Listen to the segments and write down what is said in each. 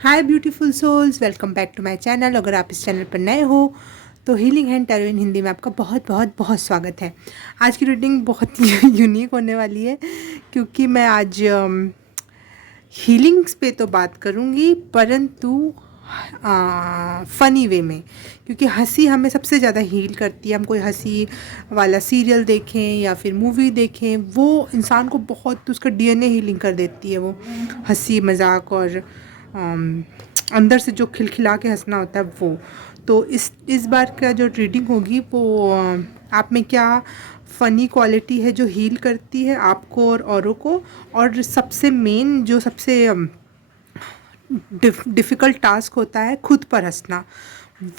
Hi beautiful souls, welcome back to my channel. अगर आप इस चैनल पर नए हो तो healing and tarot in Hindi में आपका बहुत बहुत बहुत स्वागत है। आज की रीडिंग बहुत यूनिक होने वाली है क्योंकि मैं आज हीलिंग्स पे तो बात करूँगी, परंतु फ़नी वे में, क्योंकि हंसी हमें सबसे ज़्यादा हील करती है। हम कोई हंसी वाला सीरियल देखें या फिर मूवी देखें, वो इंसान को बहुत उसका डीएनए हीलिंग कर देती है। वो हंसी मजाक और अंदर से जो खिलखिला के हंसना होता है वो। तो इस बार का जो रीडिंग होगी वो आप में क्या फ़नी क्वालिटी है जो हील करती है आपको और औरों को। और सबसे मेन जो सबसे डिफ़िकल्ट टास्क होता है खुद पर हंसना,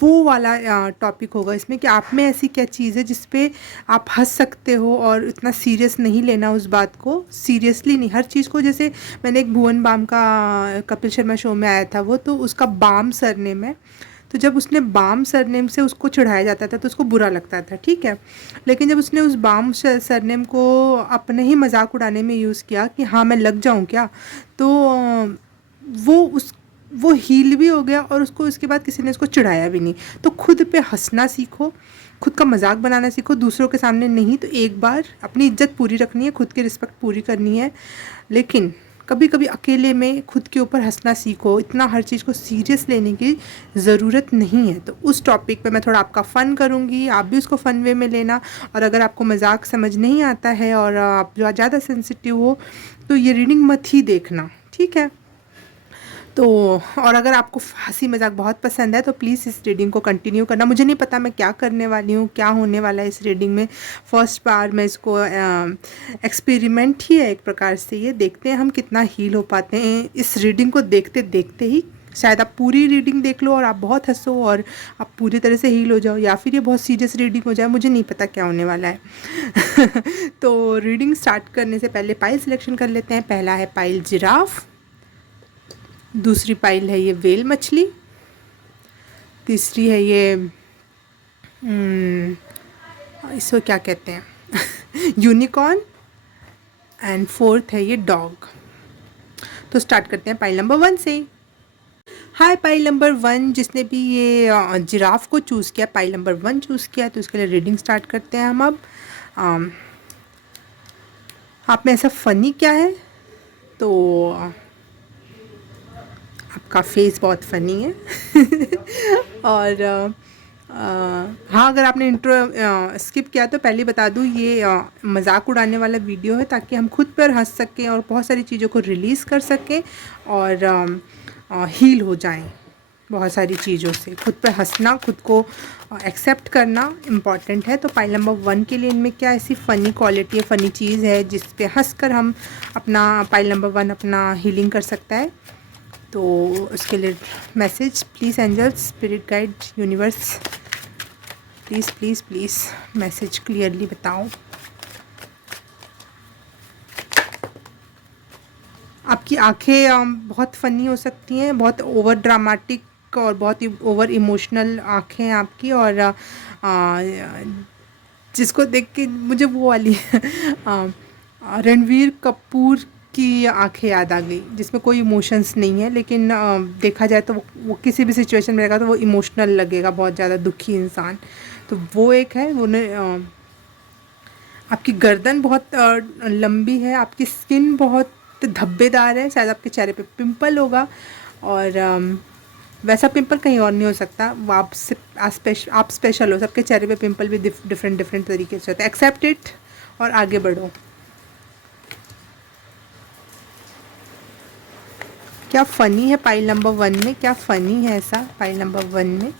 वो वाला टॉपिक होगा इसमें कि आप में ऐसी क्या चीज़ है जिस पे आप हंस सकते हो और इतना सीरियस नहीं लेना उस बात को। सीरियसली नहीं, हर चीज़ को। जैसे मैंने एक भुवन बाम का कपिल शर्मा शो में आया था वो, तो उसका बाम सरनेम है। तो जब उसने बाम सरनेम से उसको चिढ़ाया जाता था तो उसको बुरा लगता था, ठीक है। लेकिन जब उसने उस बाम सरनेम को अपने ही मजाक उड़ाने में यूज़ किया कि हाँ मैं लग जाऊँ क्या, तो वो उस वो हील भी हो गया और उसको उसके बाद किसी ने उसको चिढ़ाया भी नहीं। तो खुद पे हंसना सीखो, खुद का मजाक बनाना सीखो, दूसरों के सामने नहीं। तो एक बार अपनी इज्जत पूरी रखनी है, खुद की रिस्पेक्ट पूरी करनी है, लेकिन कभी कभी अकेले में खुद के ऊपर हंसना सीखो। इतना हर चीज़ को सीरियस लेने की ज़रूरत नहीं है। तो उस टॉपिक पे मैं थोड़ा आपका फ़न करूँगी, आप भी उसको फ़न वे में लेना। और अगर आपको मजाक समझ नहीं आता है और आप जो ज़्यादा सेंसिटिव हो तो ये रीडिंग मत ही देखना, ठीक है। तो और अगर आपको हंसी मजाक बहुत पसंद है तो प्लीज़ इस रीडिंग को कंटिन्यू करना। मुझे नहीं पता मैं क्या करने वाली हूँ, क्या होने वाला है इस रीडिंग में। फर्स्ट बार मैं इसको एक्सपेरिमेंट ही है एक प्रकार से। ये देखते हैं हम कितना हील हो पाते हैं इस रीडिंग को देखते देखते ही। शायद आप पूरी रीडिंग देख लो और आप बहुत हंसो और आप पूरी तरह से हील हो जाओ, या फिर ये बहुत सीरियस रीडिंग हो जाए। मुझे नहीं पता क्या होने वाला है। तो रीडिंग स्टार्ट करने से पहले पाइल सिलेक्शन कर लेते हैं। पहला है पाइल जिराफ, दूसरी पाइल है ये वेल मछली, तीसरी है ये इसको क्या कहते हैं यूनिकॉर्न, एंड फोर्थ है ये डॉग। तो स्टार्ट करते हैं पाइल नंबर 1 से। हाय पाइल नंबर 1, जिसने भी ये जिराफ को चूज़ किया, पाइल नंबर 1 चूज़ किया, तो उसके लिए रीडिंग स्टार्ट करते हैं हम अब। आप में ऐसा फ़नी क्या है? तो आपका फेस बहुत फ़नी है। और हाँ, अगर आपने इंट्रो स्किप किया तो पहले बता दूँ, ये मजाक उड़ाने वाला वीडियो है ताकि हम खुद पर हंस सकें और बहुत सारी चीज़ों को रिलीज़ कर सकें और हील हो जाएं बहुत सारी चीज़ों से। खुद पर हंसना, खुद को एक्सेप्ट करना इम्पॉर्टेंट है। तो पाइल नंबर 1 के लिए इनमें क्या ऐसी फ़नी क्वालिटी है, फ़नी चीज़ है जिस पे हंस कर हम अपना पाइल नंबर 1 अपना हीलिंग कर सकता है। तो उसके लिए message, please angels, spirit guide, universe, please please please message clearly बताओ। आपकी आंखें बहुत फ़नी हो सकती हैं, बहुत ओवर ड्रामेटिक और बहुत ही ओवर इमोशनल आंखें हैं आपकी। और जिसको देख के मुझे वो वाली रणवीर कपूर की आंखें याद आ गई, जिसमें कोई इमोशंस नहीं है, लेकिन देखा जाए तो वो किसी भी सिचुएशन में रहेगा तो वो इमोशनल लगेगा, बहुत ज़्यादा दुखी इंसान। तो वो एक है। आपकी गर्दन बहुत लंबी है, आपकी स्किन बहुत धब्बेदार है, शायद आपके चेहरे पे पिंपल होगा। और वैसा पिंपल कहीं और नहीं हो सकता, वो आप स्पेशल हो। सबके चेहरे पे पिंपल भी डिफरेंट डिफरेंट तरीके से होता है। एक्सेप्ट इट और आगे बढ़ो। क्या फ़नी है पाइल नंबर 1 में? क्या फ़नी है ऐसा पाइल नंबर 1 में?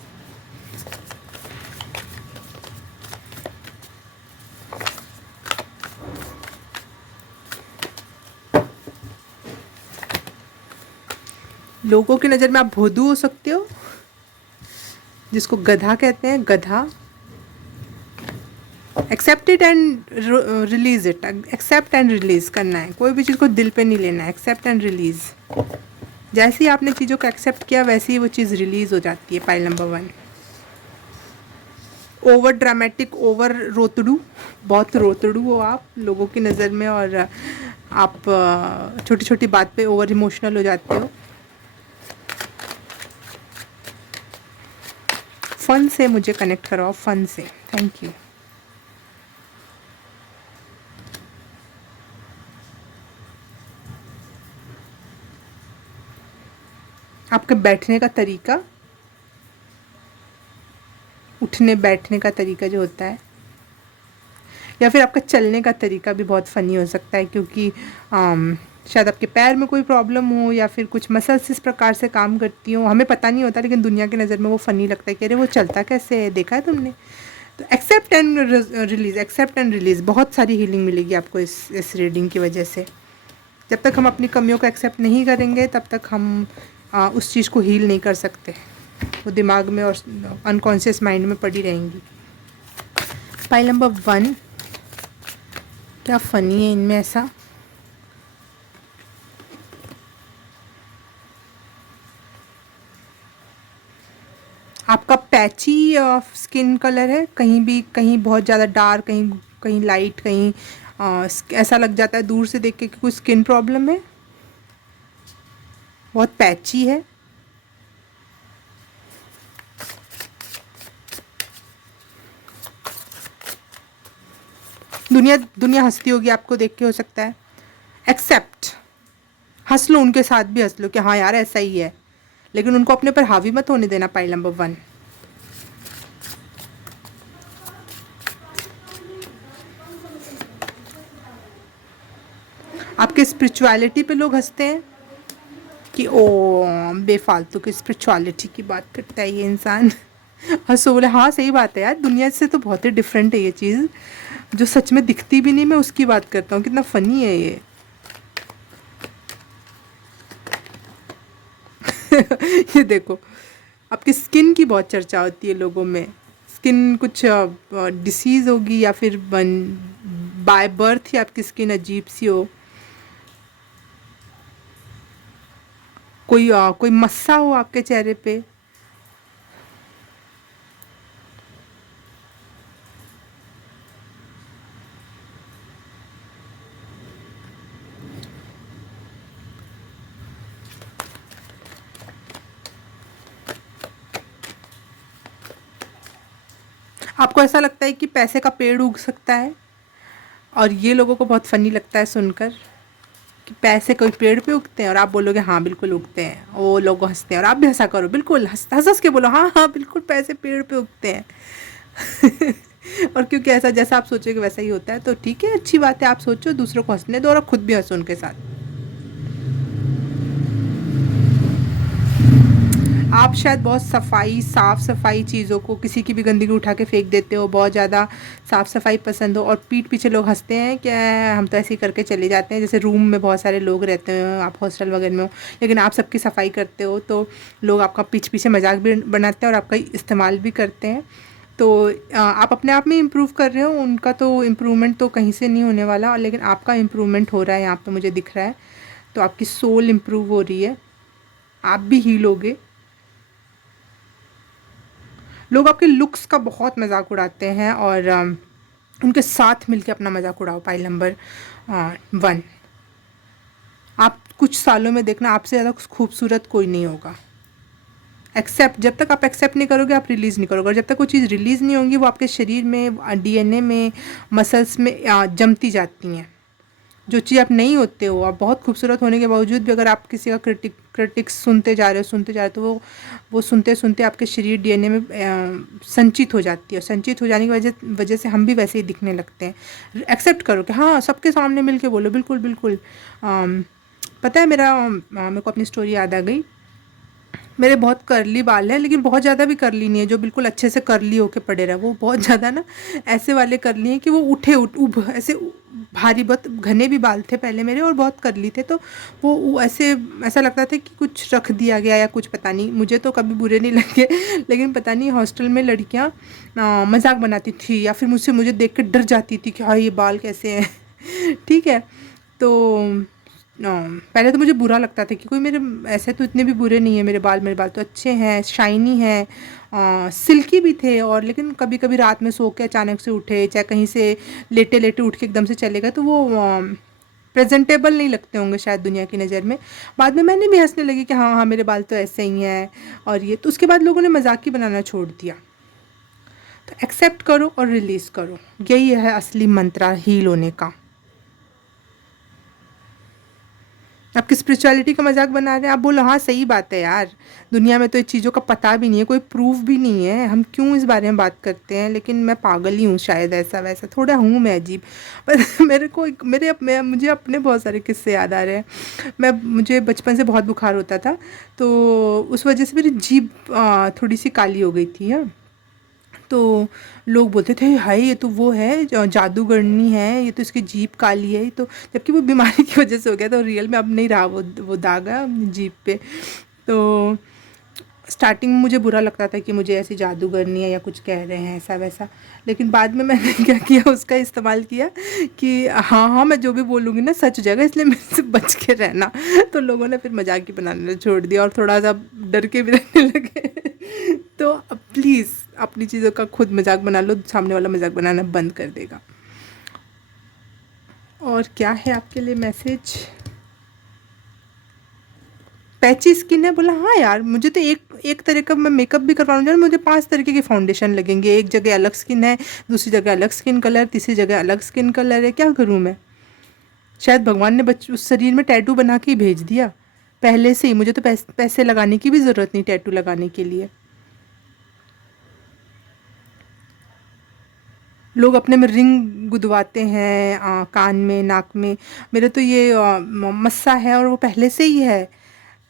लोगों की नज़र में आप भोदू हो सकते हो, जिसको गधा कहते हैं, गधा। Accept it and release it. Accept and release करना है, कोई भी चीज़ को दिल पे नहीं लेना है। एक्सेप्ट एंड रिलीज़, जैसे ही आपने चीज़ों को एक्सेप्ट किया वैसे ही वो चीज़ रिलीज़ हो जाती है। Pile number 1, over dramatic, over रोतड़ू, बहुत रोतड़ू हो आप लोगों की नज़र में, और आप छोटी छोटी बात पे ओवर इमोशनल हो जाते हो। फ़न से मुझे कनेक्ट कराओ, फ़न से। Thank you. आपके बैठने का तरीका, उठने बैठने का तरीका जो होता है, या फिर आपका चलने का तरीका भी बहुत फ़नी हो सकता है, क्योंकि शायद आपके पैर में कोई प्रॉब्लम हो या फिर कुछ मसल्स इस प्रकार से काम करती हो, हमें पता नहीं होता, लेकिन दुनिया की नज़र में वो फ़नी लगता है कि अरे वो चलता कैसे है, देखा है तुमने। तो accept and release, accept and release, बहुत सारी हीलिंग मिलेगी आपको इस रीडिंग की वजह से। जब तक हम अपनी कमियों को एक्सेप्ट नहीं करेंगे तब तक हम उस चीज़ को हील नहीं कर सकते, वो दिमाग में और अनकॉन्शियस माइंड में पड़ी रहेंगी। पाइल नंबर 1, क्या फ़नी है इनमें ऐसा? आपका पैची स्किन कलर है, कहीं भी कहीं बहुत ज़्यादा डार्क, कहीं कहीं लाइट, कहीं ऐसा लग जाता है दूर से देख के कि कोई स्किन प्रॉब्लम है, बहुत पैची है। दुनिया दुनिया हंसती होगी आपको देख के, हो सकता है। एक्सेप्ट, हंस लो, उनके साथ भी हंस लो कि हाँ यार ऐसा ही है, लेकिन उनको अपने पर हावी मत होने देना। पाइल नंबर 1, आपके स्पिरिचुअलिटी पे लोग हंसते हैं कि ओ बेफालतू की स्पिरिचुअलिटी की बात करता है ये इंसान। हंसो, बोले हाँ सही बात है यार, दुनिया से तो बहुत ही डिफरेंट है ये चीज़, जो सच में दिखती भी नहीं, मैं उसकी बात करता हूँ। कितना फ़नी है ये। ये देखो, आपकी स्किन की बहुत चर्चा होती है लोगों में, स्किन कुछ डिसीज़ होगी या फिर बाय बर्थ ही आपकी स्किन अजीब सी हो, कोई मस्सा हो आपके चेहरे पे। आपको ऐसा लगता है कि पैसे का पेड़ उग सकता है, और ये लोगों को बहुत फ़नी लगता है सुनकर कि पैसे कोई पेड़ पे उगते हैं, और आप बोलोगे हाँ बिल्कुल उगते हैं, वो लोग हंसते हैं और आप भी हंसा करो, बिल्कुल हंस हंस हंस के बोलो हाँ हाँ बिल्कुल पैसे पेड़ पे उगते हैं। और क्योंकि ऐसा जैसा आप सोचोगे वैसा ही होता है, तो ठीक है, अच्छी बात है, आप सोचो, दूसरों को हंसने दो और खुद भी हंसो उनके साथ। आप शायद बहुत साफ़ सफाई चीज़ों को, किसी की भी गंदगी उठा के फेंक देते हो, बहुत ज़्यादा साफ़ सफाई पसंद हो, और पीठ पीछे लोग हंसते हैं कि हम तो ऐसे ही करके चले जाते हैं। जैसे रूम में बहुत सारे लोग रहते हैं, आप हॉस्टल वगैरह में हो, लेकिन आप सबकी सफाई करते हो, तो लोग आपका पीछे पीछे मजाक भी बनाते हैं और आपका इस्तेमाल भी करते हैं। तो आप अपने आप में इम्प्रूव कर रहे हो, उनका तो इम्प्रूवमेंट तो कहीं से नहीं होने वाला, और लेकिन आपका इम्प्रूवमेंट हो रहा है, यहाँ पे मुझे दिख रहा है। तो आपकी सोल इम्प्रूव हो रही है, आप भी हील होगे। लोग आपके लुक्स का बहुत मजाक उड़ाते हैं, और उनके साथ मिलके अपना मजाक उड़ाओ। पाइल नंबर 1, आप कुछ सालों में देखना आपसे ज़्यादा खूबसूरत कोई नहीं होगा। एक्सेप्ट, जब तक आप एक्सेप्ट नहीं करोगे आप रिलीज़ नहीं करोगे, और जब तक वो चीज़ रिलीज़ नहीं होंगी वो आपके शरीर में, डीएनए में, मसल्स में जमती जाती हैं। जो चीज़ आप नहीं होते हो, आप बहुत खूबसूरत होने के बावजूद भी अगर आप किसी का क्रिटिक्स सुनते जा रहे हो, तो वो सुनते सुनते आपके शरीर डीएनए में संचित हो जाती है, और संचित हो जाने की वजह से हम भी वैसे ही दिखने लगते हैं। एक्सेप्ट करो कि हाँ, सबके सामने मिल के बोलो बिल्कुल बिल्कुल। पता है, मेरे को अपनी स्टोरी याद आ गई। मेरे बहुत करली बाल हैं, लेकिन बहुत ज़्यादा भी करली नहीं है जो बिल्कुल अच्छे से करली होके पड़े रहे, वो बहुत ज़्यादा ना ऐसे वाले करली हैं कि वो उभ ऐसे भारी, बहुत घने भी बाल थे पहले मेरे, और बहुत करली थे, तो वो ऐसे ऐसा लगता था कि कुछ रख दिया गया या कुछ, पता नहीं, मुझे तो कभी बुरे नहीं लगे। लेकिन पता नहीं हॉस्टल में लड़कियाँ मजाक बनाती थी, या फिर मुझे देख कर डर जाती थी कि हाँ ये बाल कैसे हैं। ठीक है, तो पहले तो मुझे बुरा लगता था कि कोई मेरे, ऐसे तो इतने भी बुरे नहीं है मेरे बाल तो अच्छे हैं, शाइनी हैं, सिल्की भी थे, और लेकिन कभी कभी रात में सो के अचानक से उठे, चाहे कहीं से लेटे लेटे उठ के एकदम से चले गए, तो वो प्रेजेंटेबल नहीं लगते होंगे शायद दुनिया की नज़र में। बाद में मैंने भी हंसने लगी कि हाँ हाँ मेरे बाल तो ऐसे ही हैं, और ये तो उसके बाद लोगों ने मजाक ही बनाना छोड़ दिया। तो एक्सेप्ट करो और रिलीज़ करो, यही है असली मंत्र हील होने का। आपकी स्पिरिचुअलिटी का मजाक बना रहे हैं, आप बोलो हाँ सही बात है यार, दुनिया में तो ये चीज़ों का पता भी नहीं है, कोई प्रूफ भी नहीं है, हम क्यों इस बारे में बात करते हैं। लेकिन मैं पागल ही हूँ शायद, ऐसा वैसा थोड़ा हूँ मैं अजीब। पर मुझे अपने बहुत सारे किस्से याद आ रहे हैं। मुझे बचपन से बहुत बुखार होता था, तो उस वजह से मेरी जीभ थोड़ी सी काली हो गई थी। हाँ, तो लोग बोलते थे हाय ये तो वो है जादूगरनी है, ये तो इसकी जीभ काली है, ये तो, जबकि वो बीमारी की वजह से हो गया, तो रियल में अब नहीं रहा वो दाग है अपनी जीभ पे। तो स्टार्टिंग में मुझे बुरा लगता था कि मुझे ऐसी जादूगरनी है या कुछ कह रहे हैं ऐसा वैसा, लेकिन बाद में मैंने क्या किया, उसका इस्तेमाल किया कि हाँ हाँ मैं जो भी बोलूँगी ना सच हो जाएगा, इसलिए मेरे से बच के रहना। तो लोगों ने फिर मजाक ही बनाना छोड़ दिया और थोड़ा सा डर के भी रहने लगे। तो प्लीज़ अपनी चीज़ों का खुद मजाक बना लो, सामने वाला मजाक बनाना बंद कर देगा। और क्या है आपके लिए मैसेज? पैची स्किन है, बोला हाँ यार मुझे तो एक तरह का मैं मेकअप भी करवाऊँ मुझे 5 तरीके के फाउंडेशन लगेंगे, एक जगह अलग स्किन है, दूसरी जगह अलग स्किन कलर, तीसरी जगह अलग स्किन कलर है, क्या करूँ मैं। शायद भगवान ने उस शरीर में टैटू बना के ही भेज दिया पहले से ही, मुझे तो पैसे लगाने की भी ज़रूरत नहीं टैटू लगाने के लिए। लोग अपने में रिंग गुदवाते हैं कान में, नाक में। मेरे तो ये मस्सा है और वो पहले से ही है,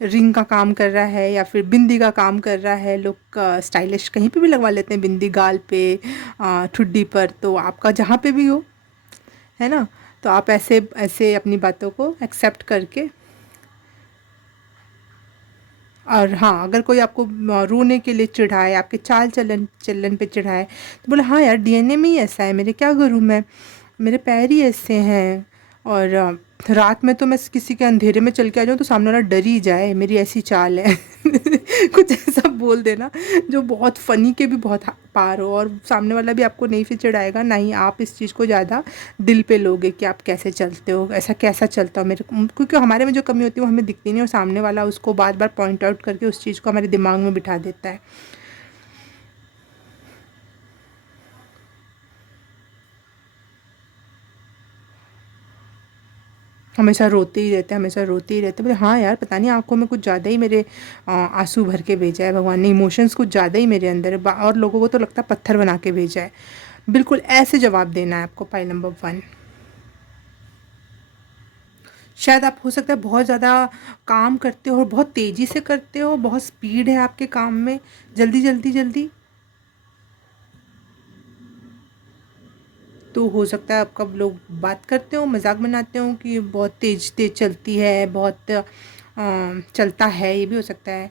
रिंग का काम कर रहा है या फिर बिंदी का काम कर रहा है। लोग स्टाइलिश कहीं पे भी लगवा लेते हैं बिंदी, गाल पे, ठुड्डी पर। तो आपका जहाँ पे भी हो, है ना, तो आप ऐसे ऐसे अपनी बातों को एक्सेप्ट करके। और हाँ, अगर कोई आपको रोने के लिए चिढ़ाए, आपके चाल चलन चलन पे चिढ़ाए, तो बोले हाँ यार डीएनए में ही ऐसा है, मेरे क्या करूँ मैं, मेरे पैर ही ऐसे हैं। और रात में तो मैं किसी के अंधेरे में चल के आ जाऊँ तो सामने वाला डर ही जाए, मेरी ऐसी चाल है। कुछ ऐसा बोल देना जो बहुत फ़नी के भी बहुत पार हो, और सामने वाला भी आपको नहीं फिर चिढ़ाएगा, ना ही आप इस चीज़ को ज़्यादा दिल पे लोगे कि आप कैसे चलते हो, ऐसा कैसा चलता हो मेरे को। क्योंकि हमारे में जो कमी होती है वो हमें दिखती नहीं, और सामने वाला उसको बार बार पॉइंट आउट करके उस चीज़ को हमारे दिमाग में बिठा देता है। हमेशा रोते ही रहते हैं, हमेशा रोते ही रहते हैं। बोले हाँ यार पता नहीं आँखों में कुछ ज़्यादा ही मेरे आंसू भर के भेजा है भगवान ने, इमोशंस कुछ ज़्यादा ही मेरे अंदर है, और लोगों को तो लगता है पत्थर बना के भेजा है। बिल्कुल ऐसे जवाब देना है आपको, पाइल नंबर 1। शायद आप, हो सकता है बहुत ज़्यादा काम करते हो और बहुत तेज़ी से करते हो, बहुत स्पीड है आपके काम में, जल्दी जल्दी जल्दी। तो हो सकता है आपका लोग बात करते हो, मजाक बनाते हो कि बहुत तेज तेज चलती है, बहुत चलता है, ये भी हो सकता है,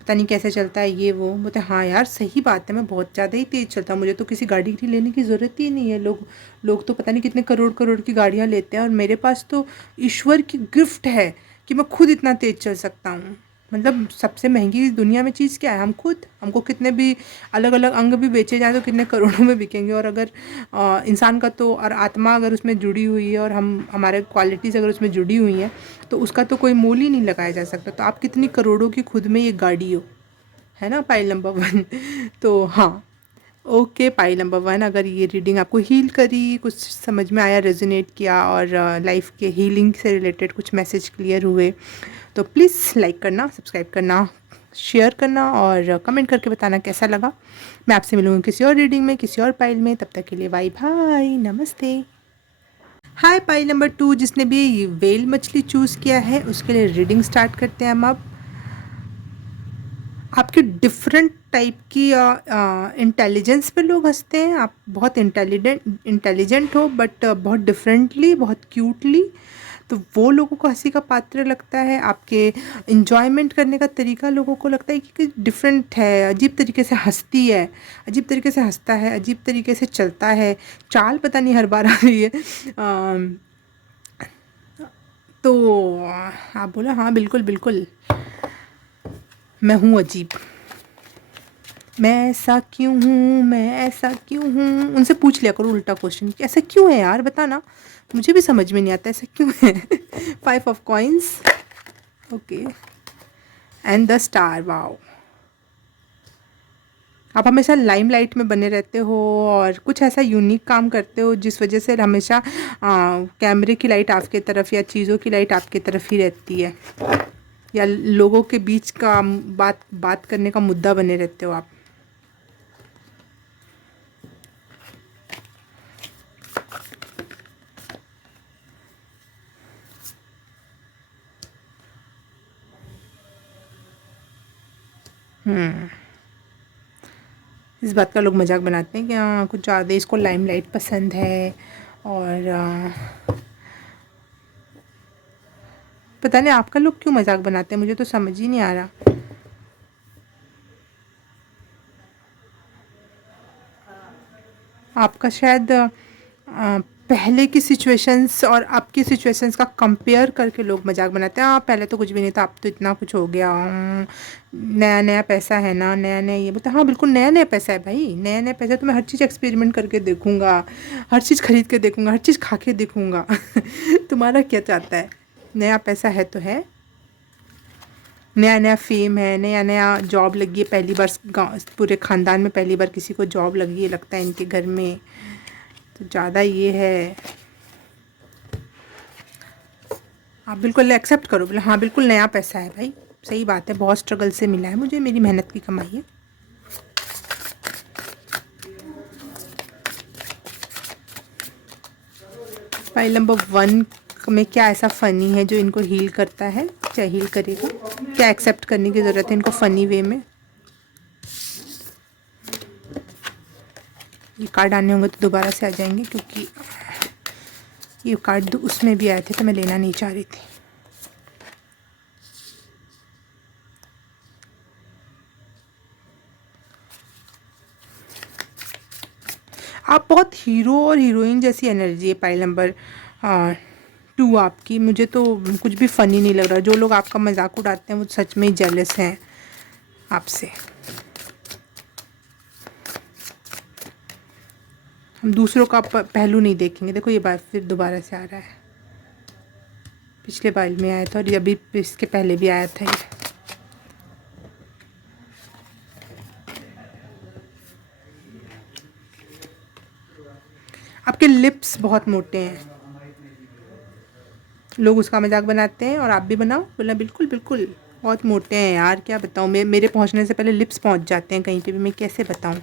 पता नहीं कैसे चलता है ये वो। बोलते हाँ यार सही बात है, मैं बहुत ज़्यादा ही तेज़ चलता हूँ, मुझे तो किसी गाड़ी की लेने की ज़रूरत ही नहीं है। लोग तो पता नहीं कितने करोड़ करोड़ की गाड़ियाँ लेते हैं, और मेरे पास तो ईश्वर की गिफ्ट है कि मैं खुद इतना तेज़ चल सकता हूँ। मतलब सबसे महंगी दुनिया में चीज़ क्या है, हम खुद। हमको कितने भी अलग अलग अंग भी बेचे जाएँ तो कितने करोड़ों में बिकेंगे, और अगर इंसान का तो, और आत्मा अगर उसमें जुड़ी हुई है और हम हमारे क्वालिटीज़ अगर उसमें जुड़ी हुई हैं, तो उसका तो कोई मोल ही नहीं लगाया जा सकता। तो आप कितनी करोड़ों की खुद में ये गाड़ी हो, है ना, पाइल नंबर 1। तो हाँ, ओके पाइल नंबर 1, अगर ये रीडिंग आपको हील करी, कुछ समझ में आया, रेजोनेट किया, और लाइफ के हीलिंग से रिलेटेड कुछ मैसेज क्लियर हुए, तो प्लीज़ लाइक करना, सब्सक्राइब करना, शेयर करना, और कमेंट करके बताना कैसा लगा। मैं आपसे मिलूँगी किसी और रीडिंग में, किसी और पाइल में। तब तक के लिए बाय बाय, नमस्ते। हाय पाइल नंबर 2, जिसने भी वेल मछली चूज़ किया है उसके लिए रीडिंग स्टार्ट करते हैं हम अब। आपकी डिफरेंट टाइप की इंटेलिजेंस पे लोग हंसते हैं। आप बहुत इंटेलिजेंट हो, बट बहुत डिफरेंटली, बहुत क्यूटली, तो वो लोगों को हंसी का पात्र लगता है। आपके इंजॉयमेंट करने का तरीका लोगों को लगता है कि डिफरेंट है, अजीब तरीके से हंसती है, अजीब तरीके से हंसता है, अजीब तरीके से चलता है, चाल पता नहीं हर बार आ रही है। तो आप बोला हाँ बिल्कुल बिल्कुल, मैं हूँ अजीब, मैं ऐसा क्यों हूँ, मैं ऐसा क्यों हूँ। उनसे पूछ लिया करो उल्टा क्वेश्चन कि ऐसा क्यों है यार, बताना, मुझे भी समझ में नहीं आता ऐसा क्यों है। 5 of coins, okay, and the star, wow. आप हमेशा लाइमलाइट में बने रहते हो और कुछ ऐसा यूनिक काम करते हो जिस वजह से हमेशा कैमरे की लाइट आपके तरफ या चीज़ों की लाइट आपके तरफ ही रहती है, या लोगों के बीच का बात बात करने का मुद्दा बने रहते हो आप। इस बात का लोग मजाक बनाते हैं कि हाँ कुछ ज़्यादा इसको लाइमलाइट पसंद है, और पता नहीं आपका लोग क्यों मजाक बनाते हैं, मुझे तो समझ ही नहीं आ रहा। आपका शायद पहले की सिचुएशंस और अब की सिचुएशंस का कंपेयर करके लोग मजाक बनाते हैं। हाँ पहले तो कुछ भी नहीं था, अब तो इतना कुछ हो गया, नया नया पैसा है ना, नया नया ये बोलते। हाँ बिल्कुल नया नया पैसा है भाई, नया नया पैसा तो मैं हर चीज़ एक्सपेरिमेंट करके देखूँगा, हर चीज़ खरीद के देखूँगा, हर चीज़ खा के देखूँगा। तुम्हारा क्या चाहता है? नया पैसा है तो है, नया नया फेम है, नया नया जॉब लगी है, पहली बार गाँव पूरे ख़ानदान में पहली बार किसी को जॉब लगी है लगता है इनके घर में, तो ज़्यादा ये है। आप बिल्कुल एक्सेप्ट करो, बोले हाँ बिल्कुल नया पैसा है भाई, सही बात है, बहुत स्ट्रगल से मिला है मुझे, मेरी मेहनत की कमाई है। फाइल नंबर 1 में क्या ऐसा फ़नी है जो इनको हील करता है, क्या हील करेगा, क्या एक्सेप्ट करने की ज़रूरत है इनको फ़नी वे में। ये कार्ड आने होंगे तो दोबारा से आ जाएंगे, क्योंकि ये कार्ड उसमें भी आए थे तो मैं लेना नहीं चाह रही थी। आप बहुत हीरो और हीरोइन जैसी एनर्जी है पाइल नंबर 2 आपकी, मुझे तो कुछ भी फ़नी नहीं लग रहा। जो लोग आपका मजाक उड़ाते हैं वो सच में ही जेलस हैं आपसे। हम दूसरों का पहलू नहीं देखेंगे। देखो ये बात फिर दोबारा से आ रहा है, पिछले बार में आया था और अभी इसके पहले भी आया था ये। आपके लिप्स बहुत मोटे हैं, लोग उसका मजाक बनाते हैं और आप भी बनाओ, बोला बिल्कुल बिल्कुल बहुत मोटे हैं यार, क्या बताऊँ, मेरे पहुंचने से पहले लिप्स पहुंच जाते हैं कहीं पे भी, मैं कैसे बताऊँ।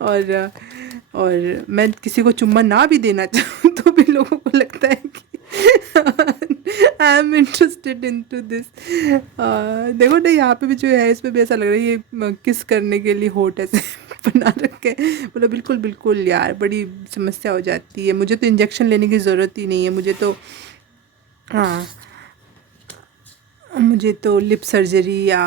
और मैं किसी को चुम्मा ना भी देना चाहूँ तो भी लोगों को लगता है कि I am interested in to this. देखो ना यहाँ पे भी जो है इसमें भी ऐसा लग रहा है ये किस करने के लिए होठ ऐसे बना रखे, बोला बिल्कुल बिल्कुल यार, बड़ी समस्या हो जाती है, मुझे तो इंजेक्शन लेने की ज़रूरत ही नहीं है, मुझे तो हाँ मुझे तो लिप सर्जरी या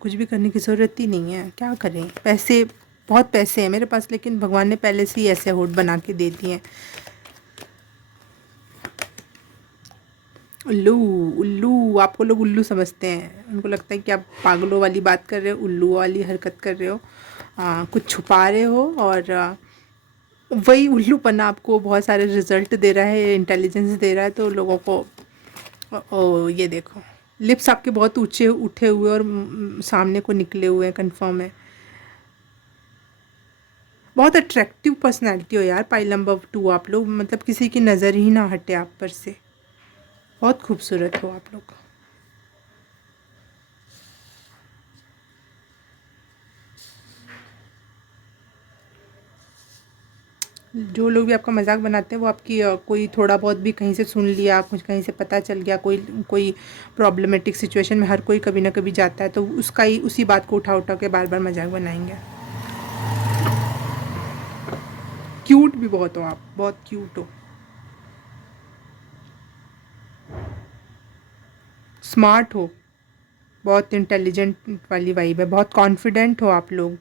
कुछ भी करने की ज़रूरत ही नहीं है। क्या करें, पैसे बहुत पैसे हैं मेरे पास, लेकिन भगवान ने पहले से ही ऐसे होठ बना के दे दिए हैं। उल्लू उल्लू, आपको लोग उल्लू समझते हैं, उनको लगता है कि आप पागलों वाली बात कर रहे हो, उल्लू वाली हरकत कर रहे हो, कुछ छुपा रहे हो, और वही उल्लूपना आपको बहुत सारे रिजल्ट दे रहा है, इंटेलिजेंस दे रहा है, तो लोगों को ये देखो लिप्स आपके बहुत ऊंचे उठे हुए और सामने को निकले हुए हैं, कंफर्म है। बहुत अट्रैक्टिव पर्सनैलिटी हो यार पाइल नंबर 2 आप लोग, मतलब किसी की नज़र ही ना हटे आप पर से, बहुत खूबसूरत हो आप लोग। जो लोग भी आपका मजाक बनाते हैं वो आपकी कोई थोड़ा बहुत भी कहीं से सुन लिया, कुछ कहीं से पता चल गया, कोई कोई प्रॉब्लमेटिक सिचुएशन में हर कोई कभी ना कभी जाता है, तो उसका ही उसी बात को उठा उठा के बार बार मजाक बनाएंगे। क्यूट भी बहुत हो आप, बहुत क्यूट हो, स्मार्ट हो, बहुत इंटेलिजेंट वाली वाइब है, बहुत कॉन्फिडेंट हो आप लोग।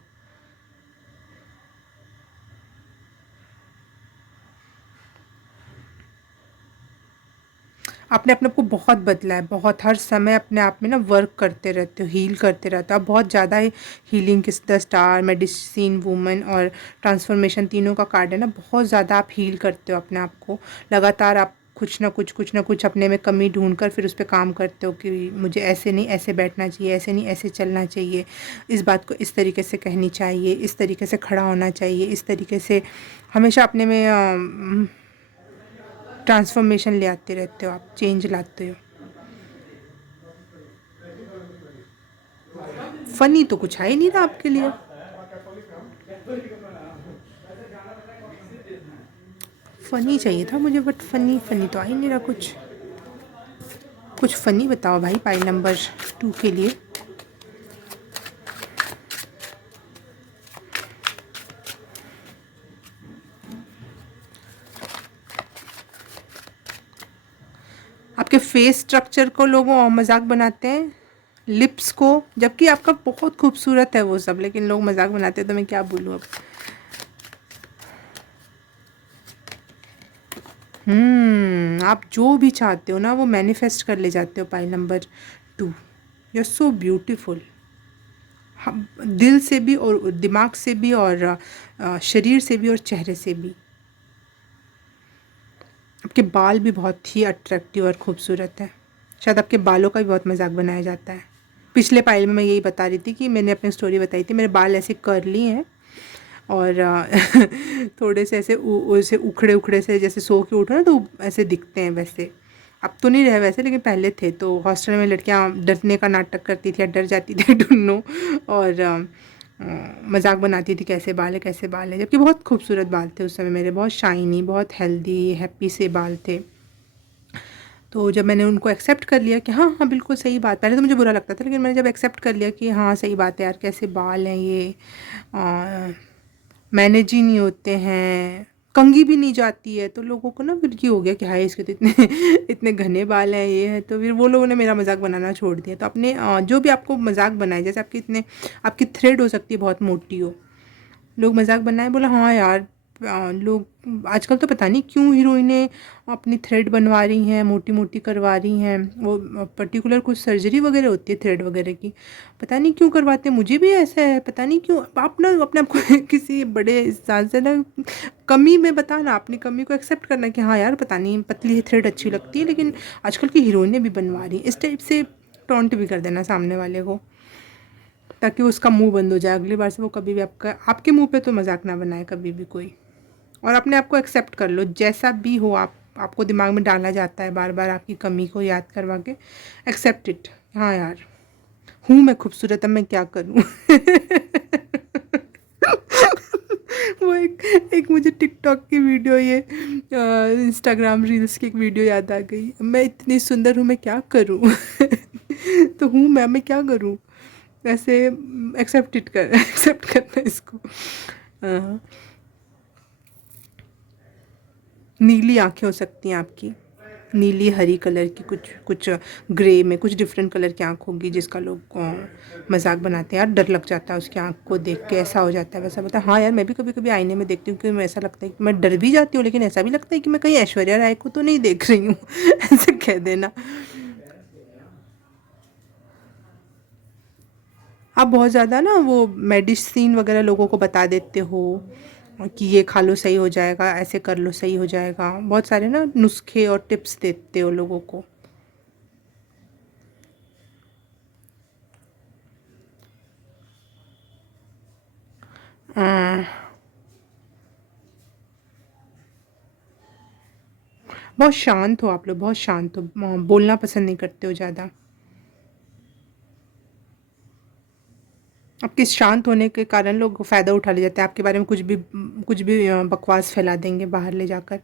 आपने अपने आप को बहुत बदला है, बहुत, हर समय अपने आप में ना वर्क करते रहते हो, हील करते रहते हो आप, बहुत ज़्यादा ही हीलिंग किस द स्टार, मेडिसिन वूमन और ट्रांसफॉर्मेशन, तीनों का कार्ड है ना, बहुत ज़्यादा आप हील करते हो अपने आप को, लगातार आप कुछ ना कुछ अपने में कमी ढूंढ कर फिर उस पे काम करते हो कि मुझे ऐसे नहीं ऐसे बैठना चाहिए, ऐसे नहीं ऐसे चलना चाहिए, इस बात को इस तरीके से कहनी चाहिए, इस तरीके से खड़ा होना चाहिए, इस तरीके से हमेशा अपने में ट्रांसफॉर्मेशन ले आते रहते हो, आप चेंज लाते हो। फ़नी तो कुछ आ ही नहीं रहा आपके लिए। फ़नी चाहिए था मुझे, बट फ़नी तो आ ही नहीं रहा कुछ। कुछ फ़नी बताओ भाई पाइल नंबर 2 के लिए। आपके फेस स्ट्रक्चर को लोग मजाक बनाते हैं, लिप्स को, जबकि आपका बहुत खूबसूरत है वो सब, लेकिन लोग मजाक बनाते हैं, तो मैं क्या बोलूँ अब। आप जो भी चाहते हो ना वो मैनिफेस्ट कर ले जाते हो pile number 2। You are so beautiful. हम दिल से भी और दिमाग से भी और शरीर से भी और चेहरे से भी। आपके बाल भी बहुत ही अट्रैक्टिव और खूबसूरत है। शायद आपके बालों का भी बहुत मजाक बनाया जाता है। पिछले पाइल में मैं यही बता रही थी कि मैंने अपनी स्टोरी बताई थी, मेरे बाल ऐसे कर्ली हैं और थोड़े से ऐसे ऐसे उखड़े उखड़े से, जैसे सो के उठो ना तो ऐसे दिखते हैं वैसे। अब तो नहीं रहे वैसे, लेकिन पहले थे। तो हॉस्टल में लड़कियां डरने का नाटक करती थी, डर जाती थी ढूंढो, और मजाक बनाती थी कैसे बाल है कैसे बाल है, जबकि बहुत खूबसूरत बाल थे उस समय मेरे, बहुत शाइनी, बहुत हेल्दी हैप्पी से बाल थे। तो जब मैंने उनको एक्सेप्ट कर लिया कि हाँ हाँ बिल्कुल सही बात, पहले तो मुझे बुरा लगता था, लेकिन मैंने जब एक्सेप्ट कर लिया कि हाँ सही बात है यार, कैसे बाल हैं ये, मैनेज ही नहीं होते हैं, कंघी भी नहीं जाती है, तो लोगों को ना फिर ये हो गया कि हाय इसके तो इतने इतने घने बाल हैं ये है। तो फिर वो लोगों ने मेरा मजाक बनाना छोड़ दिया। तो अपने जो भी आपको मजाक बनाए, जैसे आपकी थ्रेड हो सकती है बहुत मोटी हो, लोग मजाक बनाए, बोला हाँ यार लोग आजकल तो पता नहीं क्यों हीरोइनें अपनी थ्रेड बनवा रही हैं, मोटी मोटी करवा रही हैं, वो पर्टिकुलर कुछ सर्जरी वगैरह होती है थ्रेड वगैरह की, पता नहीं क्यों करवाते हैं। मुझे भी ऐसा है, पता नहीं क्यों। आप ना अपने आप को किसी बड़े इंसान से ना कमी में बताना, अपनी कमी को एक्सेप्ट करना कि हाँ यार पता नहीं पतली थ्रेड अच्छी लगती है, लेकिन आजकल की हीरोइनें भी बनवा रही हैं, इस टाइप से टॉन्ट भी कर देना सामने वाले को, ताकि उसका मुंह बंद हो जाए, अगली बार से वो कभी भी आपके मुंह पे तो मजाक ना बनाए कभी भी कोई। और अपने आप को एक्सेप्ट कर लो जैसा भी हो आप, आपको दिमाग में डाला जाता है बार बार आपकी कमी को याद करवा के, एक्सेप्ट इट। हाँ यार हूँ मैं खूबसूरत, अब मैं क्या करूँ। वो एक मुझे टिकटॉक की वीडियो, ये इंस्टाग्राम रील्स की एक वीडियो याद आ गई, मैं इतनी सुंदर हूँ मैं क्या करूँ। तो हूँ मैं क्या करूँ, ऐसे एक्सेप्ट करना इसको। हाँ। नीली आंखें हो सकती हैं आपकी, नीली हरी कलर की, कुछ कुछ ग्रे में, कुछ डिफरेंट कलर की आँख होगी, जिसका लोग मजाक बनाते हैं यार, डर लग जाता है उसकी आँख को देख के, ऐसा हो जाता है वैसा होता है। हाँ यार मैं भी कभी कभी आईने में देखती हूँ कि मैं, ऐसा लगता है कि मैं डर भी जाती हूँ, लेकिन ऐसा भी लगता है कि मैं कहीं ऐश्वर्या राय को तो नहीं देख रही हूँ। ऐसे कह देना। आप बहुत ज़्यादा ना वो मेडिसिन वगैरह लोगों को बता देते हो कि ये खा लो सही हो जाएगा, ऐसे कर लो सही हो जाएगा, बहुत सारे ना नुस्खे और टिप्स देते हो लोगों को। अ, बहुत शांत हो आप लोग, बहुत शांत हो, बोलना पसंद नहीं करते हो ज़्यादा। आपके शांत होने के कारण लोग फ़ायदा उठा ले जाते हैं, आपके बारे में कुछ भी बकवास फैला देंगे बाहर ले जाकर।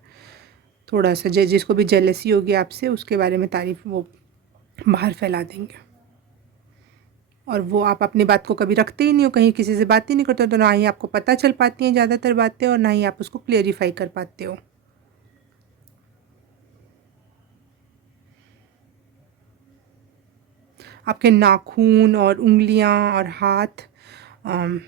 थोड़ा सा जिसको भी जेलसी होगी आपसे, उसके बारे में तारीफ वो बाहर फैला देंगे। और वो आप अपनी बात को कभी रखते ही नहीं हो, कहीं किसी से बात ही नहीं करते हो, तो ना ही आपको पता चल पाती हैं ज़्यादातर बातें, और ना ही आप उसको क्लियरिफाई कर पाते हो। आपके नाखून और उंगलियां और हाथ, अम,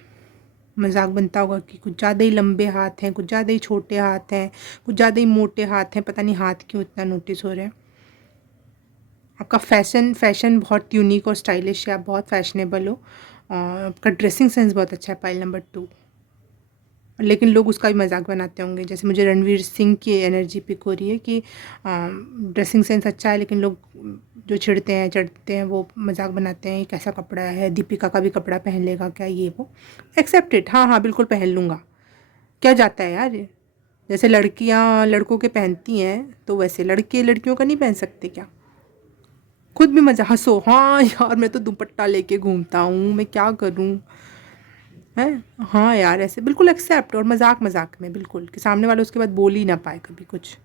मजाक बनता होगा कि कुछ ज़्यादा ही लंबे हाथ हैं, कुछ ज़्यादा ही छोटे हाथ हैं, कुछ ज़्यादा ही मोटे हाथ हैं, पता नहीं हाथ क्यों इतना नोटिस हो रहे हैं। आपका फैशन बहुत यूनिक और स्टाइलिश है, आप बहुत फैशनेबल हो, और आपका ड्रेसिंग सेंस बहुत अच्छा है पाइल नंबर 2। लेकिन लोग उसका भी मजाक बनाते होंगे। जैसे मुझे रणवीर सिंह की एनर्जी पिक हो रही है कि ड्रेसिंग सेंस अच्छा है, लेकिन लोग जो चिढ़ते हैं चढ़ते हैं वो मजाक बनाते हैं, ये कैसा कपड़ा है, दीपिका का भी कपड़ा पहन लेगा क्या, ये वो। एक्सेप्ट इट, हाँ हाँ बिल्कुल पहन लूँगा, क्या जाता है यार। जैसे लड़कियां लड़कों के पहनती हैं तो वैसे लड़के लड़कियों का नहीं पहन सकते क्या। खुद भी मजा हंसो, हाँ यार मैं तो दुपट्टा लेके घूमता हूँ, मैं क्या करूँ है। हाँ यार ऐसे बिल्कुल एक्सेप्ट, और मजाक मजाक में बिल्कुल कि सामने वाला उसके बाद बोल ही ना पाए कभी कुछ।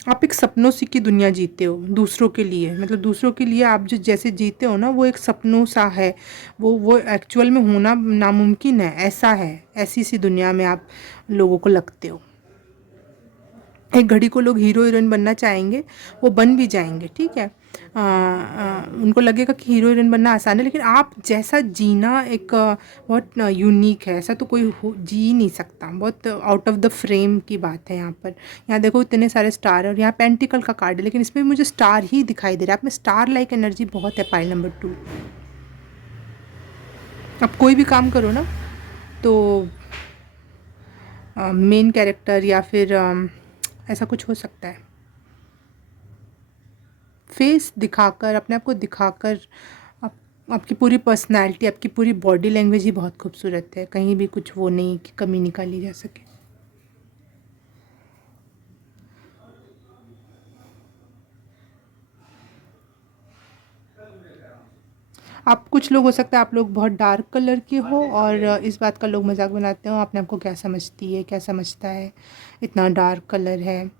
आप एक सपनों सी की दुनिया जीते हो दूसरों के लिए, मतलब दूसरों के लिए आप जो जैसे जीते हो ना, वो एक सपनों सा है। वो एक्चुअल में होना नामुमकिन है, ऐसा है, ऐसी सी दुनिया में आप लोगों को लगते हो। एक घड़ी को लोग हीरो हीरोइन बनना चाहेंगे, वो बन भी जाएंगे, ठीक है। उनको लगेगा कि हीरो हीरोइन बनना आसान है, लेकिन आप जैसा जीना एक बहुत यूनिक है, ऐसा तो कोई जी ही नहीं सकता। बहुत आउट ऑफ द फ्रेम की बात है यहाँ पर। यहाँ देखो इतने सारे स्टार है, और यहाँ पेंटिकल का कार्ड है, लेकिन इसमें भी मुझे स्टार ही दिखाई दे रहा है। आप में स्टार लाइक एनर्जी बहुत है पाइल नंबर 2। अब कोई भी काम करो ना, तो मेन कैरेक्टर या फिर ऐसा कुछ हो सकता है। फेस दिखाकर, अपने आप को दिखाकर, आप आपकी पूरी पर्सनैलिटी, आपकी पूरी बॉडी लैंग्वेज ही बहुत खूबसूरत है। कहीं भी कुछ वो नहीं कि कमी निकाली जा सके। आप कुछ लोग हो सकता है आप लोग बहुत डार्क कलर के हो, और इस बात का लोग मजाक बनाते हो, अपने आप को क्या समझती है, क्या समझता है, इतना डार्क कलर है।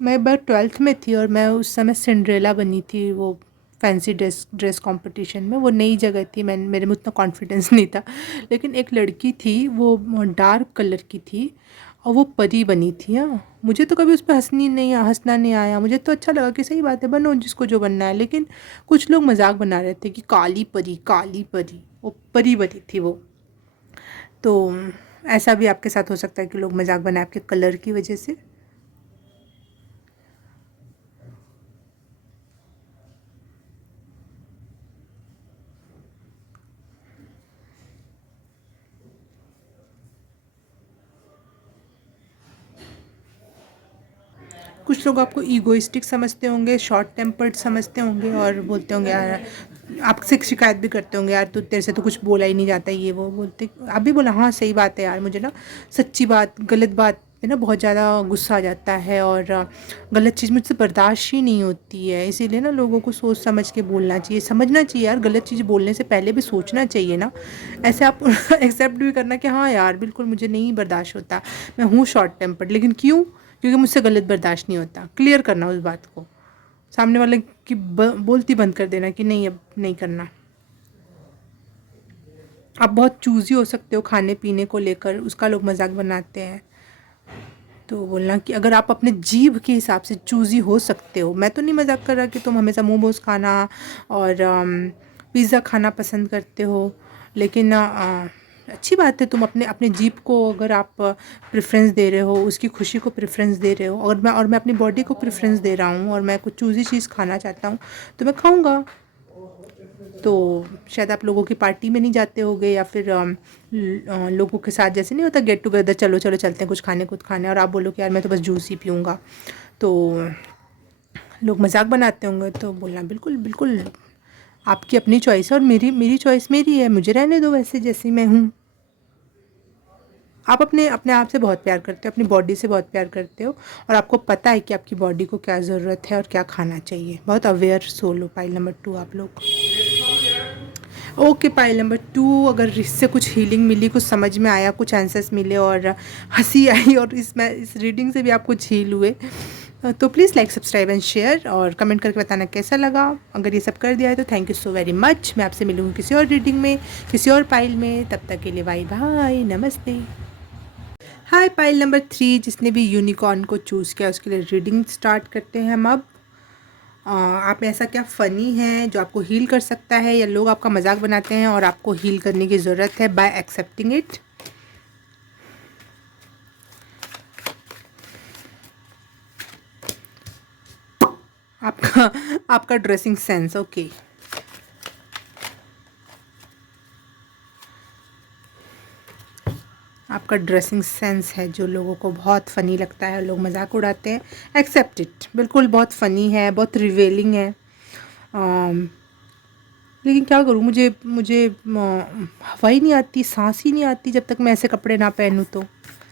मैं एक बार 12th में थी, और मैं उस समय सिंड्रेला बनी थी, वो फैंसी ड्रेस ड्रेस कंपटीशन में। वो नई जगह थी, मैं मेरे में उतना कॉन्फिडेंस नहीं था, लेकिन एक लड़की थी वो डार्क कलर की थी, और वो परी बनी थी। हाँ, मुझे तो कभी उस पर हंसना नहीं आया, मुझे तो अच्छा लगा कि सही बात है, बनो जिसको जो बनना है। लेकिन कुछ लोग मजाक बना रहे थे कि काली परी, काली परी, वो परी बनी थी वो। तो ऐसा भी आपके साथ हो सकता है कि लोग मजाक बनाए आपके कलर की वजह से। कुछ लोग आपको ईगोइस्टिक समझते होंगे, शॉर्ट टेम्पर्ड समझते होंगे, और बोलते होंगे यार, आपसे शिकायत भी करते होंगे, यार तू तेरे से तो कुछ बोला ही नहीं जाता, ये वो बोलते। आप भी बोला, हाँ सही बात है यार, मुझे ना सच्ची बात गलत बात पे ना बहुत ज़्यादा गुस्सा आ जाता है, और गलत चीज़ मुझसे बर्दाश्त ही नहीं होती है। इसीलिए ना लोगों को सोच समझ के बोलना चाहिए, समझना चाहिए यार, गलत चीज़ बोलने से पहले भी सोचना चाहिए ना। ऐसे आप एक्सेप्ट भी करना कि हाँ यार बिल्कुल मुझे नहीं बर्दाश्त होता, मैं हूँ शॉर्ट टेम्पर्ड, लेकिन क्यों, क्योंकि मुझसे गलत बर्दाश्त नहीं होता। क्लियर करना उस बात को, सामने वाले की बोलती बंद कर देना कि नहीं अब नहीं करना। आप बहुत चूज़ी हो सकते हो खाने पीने को लेकर, उसका लोग मजाक बनाते हैं। तो बोलना कि अगर आप अपने जीभ के हिसाब से चूज़ी हो सकते हो, मैं तो नहीं मजाक कर रहा कि तुम हमेशा मोमोज खाना और पिज़्ज़ा खाना पसंद करते हो, लेकिन अच्छी बात है, तुम अपने अपने जीभ को अगर आप प्रेफरेंस दे रहे हो, उसकी खुशी को प्रेफरेंस दे रहे हो, और मैं अपनी बॉडी को प्रेफरेंस दे रहा हूँ, और मैं कुछ चूज़ी चीज़ खाना चाहता हूँ, तो मैं खाऊँगा। तो शायद आप लोगों की पार्टी में नहीं जाते होगे, या फिर लोगों के साथ जैसे नहीं होता गेट टुगेदर, चलो चलो चलते हैं कुछ खाने, और आप बोलो कि यार मैं तो बस जूस ही पीऊँगा, तो लोग मजाक बनाते होंगे। तो बोलना बिल्कुल बिल्कुल आपकी अपनी चॉइस है, और मेरी मेरी चॉइस मेरी है, मुझे रहने दो वैसे जैसी मैं हूँ। आप अपने अपने आप से बहुत प्यार करते हो, अपनी बॉडी से बहुत प्यार करते हो, और आपको पता है कि आपकी बॉडी को क्या ज़रूरत है और क्या खाना चाहिए। बहुत अवेयर सोल हो पाइल नंबर 2 आप लोग। ओके पाइल नंबर 2, अगर इससे कुछ हीलिंग मिली, कुछ समझ में आया, कुछ आंसर्स मिले, और हंसी आई, और इस रीडिंग से भी आप कुछ हील हुए, तो please like subscribe and share, और कमेंट करके बताना कैसा लगा। अगर ये सब कर दिया है तो thank you so very much. मैं आपसे मिलूँगी किसी और रीडिंग में, किसी और पाइल में। तब तक के लिए बाय बाय, नमस्ते। हाय पाइल नंबर 3, जिसने भी यूनिकॉर्न को चूज़ किया उसके लिए रीडिंग स्टार्ट करते हैं हम अब। आप में ऐसा क्या फ़नी है जो आपको हील कर सकता है, या लोग आपका मजाक बनाते हैं और आपको हील करने की ज़रूरत है बाय एक्सेप्टिंग इट। आपका आपका ड्रेसिंग सेंस, ओके। आपका ड्रेसिंग सेंस है जो लोगों को बहुत फ़नी लगता है, लोग मजाक उड़ाते हैं। एक्सेप्ट इट, बिल्कुल बहुत फ़नी है, बहुत रिवेलिंग है। लेकिन क्या करूँ, मुझे मुझे हवा ही नहीं आती, सांस ही नहीं आती जब तक मैं ऐसे कपड़े ना पहनूँ तो।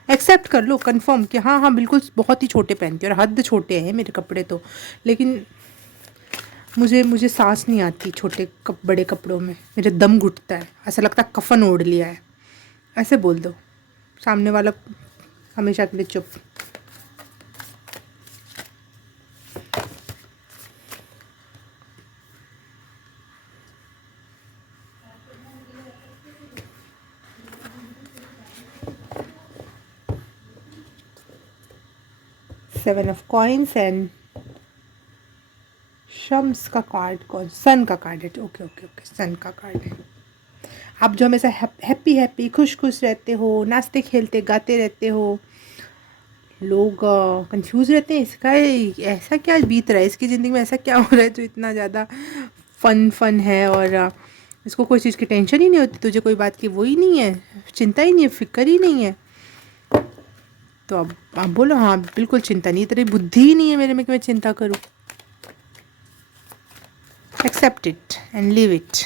एक्सेप्ट कर लो, कंफर्म कि हाँ हाँ बिल्कुल बहुत ही छोटे पहनती हूँ और हद छोटे हैं मेरे कपड़े तो। लेकिन मुझे मुझे सांस नहीं आती बड़े कपड़ों में, मेरे दम घुटता है, ऐसा लगता है कफन ओढ़ लिया है। ऐसे बोल दो, सामने वाला हमेशा के लिए चुप। 7 ऑफ कॉइन्स एंड शम्स का कार्ड, कौन, सन का कार्ड है। ओके ओके ओके, सन का कार्ड है। आप जो हमेशा हैप्पी हैप्पी खुश खुश रहते हो, नाचते खेलते गाते रहते हो, लोग कंफ्यूज रहते हैं इसका ऐसा क्या बीत रहा है, इसकी ज़िंदगी में ऐसा क्या हो रहा है जो इतना ज़्यादा फन फन है, और इसको कोई चीज़ की टेंशन ही नहीं होती, तुझे कोई बात की वो ही नहीं है, चिंता ही नहीं है, फिक्र ही नहीं है। तो अब आप बोलो हाँ बिल्कुल चिंता नहीं, तेरी बुद्धि ही नहीं है मेरे में कि मैं चिंता करूँ। Accept it and leave it.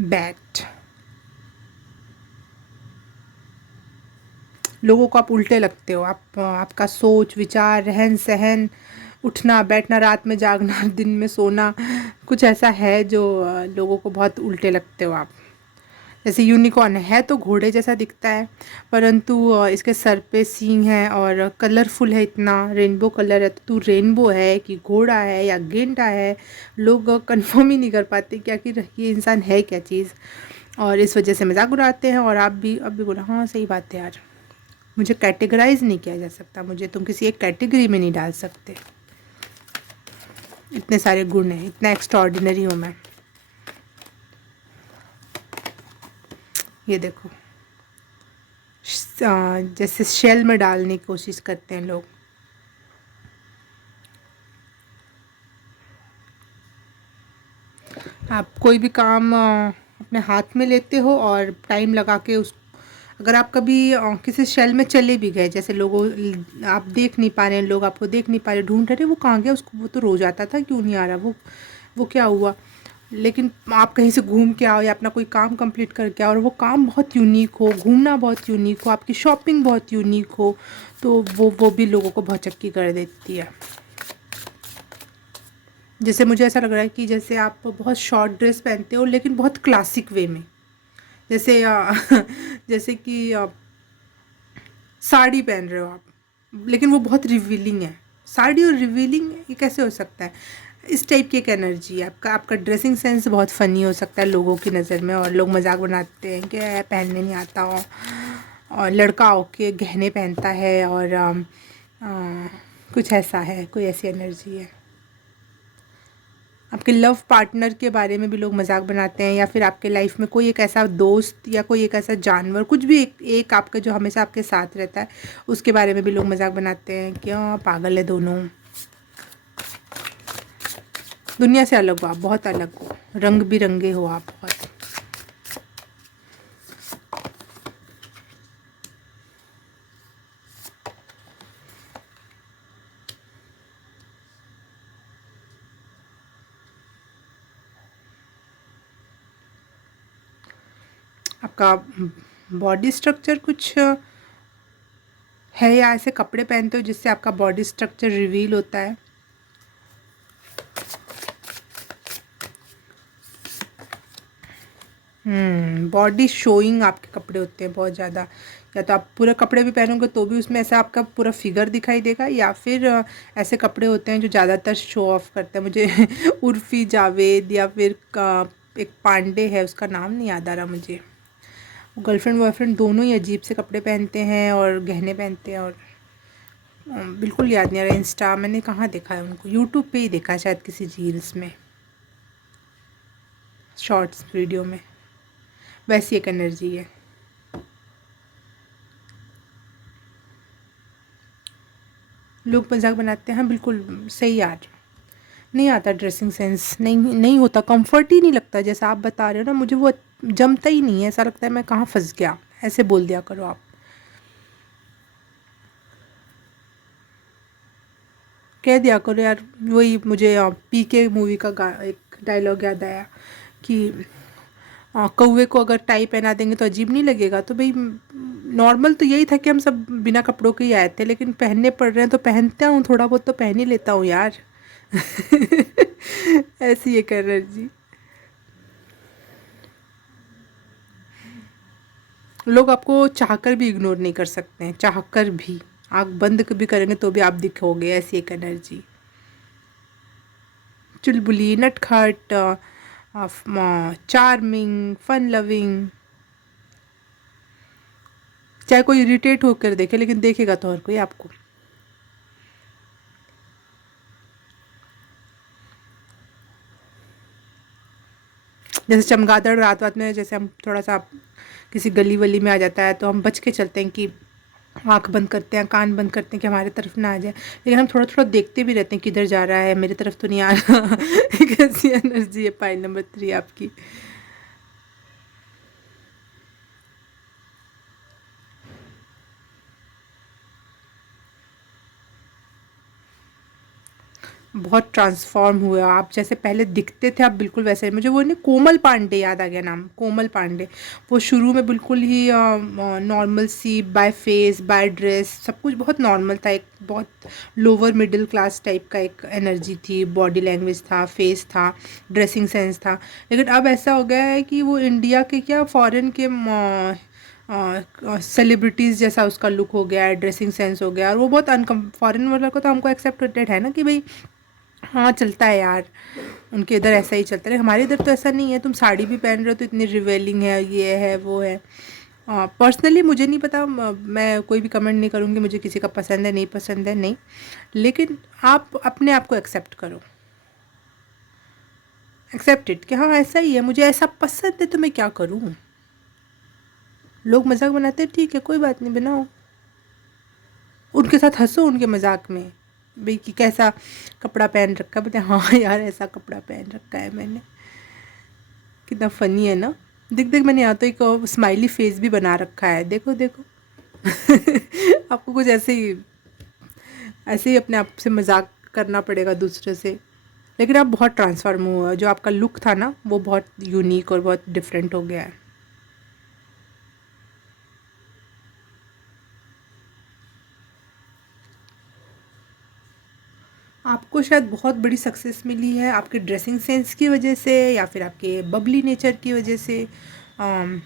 But, लोगों को आप उल्टे लगते हो, आप आपका सोच विचार रहन सहन, उठना बैठना, रात में जागना दिन में सोना, कुछ ऐसा है जो लोगों को बहुत उल्टे लगते हो आप। जैसे यूनिकॉर्न है तो घोड़े जैसा दिखता है, परंतु इसके सर पे सींग है और कलरफुल है, इतना रेनबो कलर है, तो तू रेनबो है कि घोड़ा है या गेंडा है, लोग कंफर्म ही नहीं कर पाते कि आखिर ये इंसान है क्या चीज़, और इस वजह से मजाक उड़ाते हैं। और आप भी अब भी बोला हाँ सही बात है यार, मुझे कैटेगराइज नहीं किया जा सकता, मुझे तुम किसी एक कैटेगरी में नहीं डाल सकते, इतने सारे गुण हैं, इतना एक्स्ट्राऑर्डिनरी हूँ मैं। ये देखो, जैसे शेल में डालने की कोशिश करते हैं लोग। आप कोई भी काम अपने हाथ में लेते हो और टाइम लगा के उस, अगर आप कभी किसी शेल में चले भी गए, जैसे लोगों, आप देख नहीं पा रहे हैं, लोग आपको देख नहीं पा रहे, ढूंढ रहे, वो कहाँ गया, उसको वो तो रोज आता था, क्यों नहीं आ रहा, वो क्या हुआ। लेकिन आप कहीं से घूम के आओ या अपना कोई काम कंप्लीट करके आओ और वो काम बहुत यूनिक हो, घूमना बहुत यूनिक हो, आपकी शॉपिंग बहुत यूनिक हो, तो वो भी लोगों को बहुत चक्की कर देती है। जैसे मुझे ऐसा लग रहा है कि जैसे आप बहुत शॉर्ट ड्रेस पहनते हो लेकिन बहुत क्लासिक वे में, जैसे जैसे कि साड़ी पहन रहे हो आप, लेकिन वो बहुत रिवीलिंग है। साड़ी और रिवीलिंग ये कैसे हो सकता है, इस टाइप की एक एनर्जी है आपका। आपका ड्रेसिंग सेंस बहुत फ़नी हो सकता है लोगों की नज़र में, और लोग मजाक बनाते हैं कि पहनने नहीं आता हो, और लड़का होके गहने पहनता है, और कुछ ऐसा है, कोई ऐसी एनर्जी है। आपके लव पार्टनर के बारे में भी लोग मजाक बनाते हैं, या फिर आपके लाइफ में कोई एक ऐसा दोस्त या कोई एक ऐसा जानवर, कुछ भी एक आपका जो हमेशा आपके साथ रहता है, उसके बारे में भी लोग मजाक बनाते हैं, क्या पागल है दोनों, दुनिया से अलग हो आप, बहुत अलग हो, रंग बिरंगे हो आप बहुत। आपका बॉडी स्ट्रक्चर कुछ है, या ऐसे कपड़े पहनते हो जिससे आपका बॉडी स्ट्रक्चर रिवील होता है। बॉडी शोइंग आपके कपड़े होते हैं बहुत ज़्यादा, या तो आप पूरे कपड़े भी पहनोगे तो भी उसमें ऐसा आपका पूरा फिगर दिखाई देगा, या फिर ऐसे कपड़े होते हैं जो ज़्यादातर शो ऑफ करते हैं। मुझे उर्फ़ी जावेद या फिर एक पांडे है, उसका नाम नहीं याद आ रहा मुझे, गर्लफ्रेंड बॉयफ्रेंड दोनों ही अजीब से कपड़े पहनते हैं और गहने पहनते हैं, और बिल्कुल याद नहीं आ रहा। इंस्टा मैंने कहाँ देखा है उनको, यूट्यूब पे ही देखा है शायद, किसी रील्स में, शॉर्ट्स वीडियो में, वैसी एक एनर्जी है। लोग मजाक बनाते हैं, हाँ बिल्कुल सही यार। नहीं आता ड्रेसिंग सेंस, नहीं नहीं होता, कंफर्ट ही नहीं लगता। जैसा आप बता रहे हो ना, मुझे वो जमता ही नहीं है, ऐसा लगता है मैं कहाँ फंस गया। ऐसे बोल दिया करो आप, कह दिया करो यार। वही मुझे पीके मूवी का एक डायलॉग याद आया कि कौवे को अगर टाई पहना देंगे तो अजीब नहीं लगेगा। तो भाई नॉर्मल तो यही था कि हम सब बिना कपड़ों के ही आए थे, लेकिन पहनने पड़ रहे हैं तो पहनता हूँ, थोड़ा बहुत तो पहन ही लेता हूँ यार। ऐसी ये कर रहे जी। लोग आपको चाहकर भी इग्नोर नहीं कर सकते हैं, चाहकर भी। आँख बंद भी करेंगे तो भी आप दिखोगे, ऐसी एक एनर्जी। चुलबुली, नटखट, चार्मिंग, फन लविंग। चाहे कोई इरिटेट होकर देखे, लेकिन देखेगा तो हर कोई आपको। जैसे चमगादड़ रात रात में, जैसे हम थोड़ा सा किसी गली वली में आ जाता है तो हम बच के चलते हैं कि आँख बंद करते हैं, कान बंद करते हैं कि हमारे तरफ ना आ जाए, लेकिन हम थोड़ा थोड़ा देखते भी रहते हैं किधर जा रहा है, मेरी तरफ तो नहीं आ रहा। एक ऐसी एनर्जी है पाइल नंबर 3 आपकी। बहुत ट्रांसफॉर्म हुए हो आप, जैसे पहले दिखते थे आप बिल्कुल वैसे। मुझे वो नहीं, कोमल पांडे याद आ गया नाम, कोमल पांडे। वो शुरू में बिल्कुल ही नॉर्मल सी, बाय फेस बाय ड्रेस सब कुछ बहुत नॉर्मल था, एक बहुत लोअर मिडिल क्लास टाइप का एक एनर्जी थी, बॉडी लैंग्वेज था, फेस था, ड्रेसिंग सेंस था। लेकिन अब ऐसा हो गया है कि वो इंडिया के क्या, फॉरेन के सेलिब्रिटीज़ जैसा उसका लुक हो गया है, ड्रेसिंग सेंस हो गया। और वो बहुत अनकम, फॉरेन वाला को तो हमको एक्सेप्टेड है ना कि भाई हाँ चलता है यार, उनके इधर ऐसा ही चलता है। हमारे इधर तो ऐसा नहीं है, तुम साड़ी भी पहन रहे हो तो इतनी रिवेलिंग है, ये है वो है। पर्सनली मुझे नहीं पता, मैं कोई भी कमेंट नहीं करूँगी, मुझे किसी का पसंद है नहीं पसंद है नहीं। लेकिन आप अपने आप को एक्सेप्ट करो, एक्सेप्ट इट कि हाँ ऐसा ही है, मुझे ऐसा पसंद है तो मैं क्या करूँ। लोग मजाक बनाते हैं, ठीक है कोई बात नहीं, बनाओ, उनके साथ हंसो उनके मजाक में। भाई कि कैसा कपड़ा पहन रखा है, बोलते हाँ यार ऐसा कपड़ा पहन रखा है मैंने, कितना फ़नी है ना। देख देख, मैंने यहाँ तो एक स्माइली फेस भी बना रखा है, देखो देखो। आपको कुछ ऐसे ही अपने आप से मजाक करना पड़ेगा दूसरे से। लेकिन आप बहुत ट्रांसफॉर्म हुआ, जो आपका लुक था ना वो बहुत यूनिक और बहुत डिफरेंट हो गया है। आपको शायद बहुत बड़ी सक्सेस मिली है आपके ड्रेसिंग सेंस की वजह से, या फिर आपके बबली नेचर की वजह से। अम,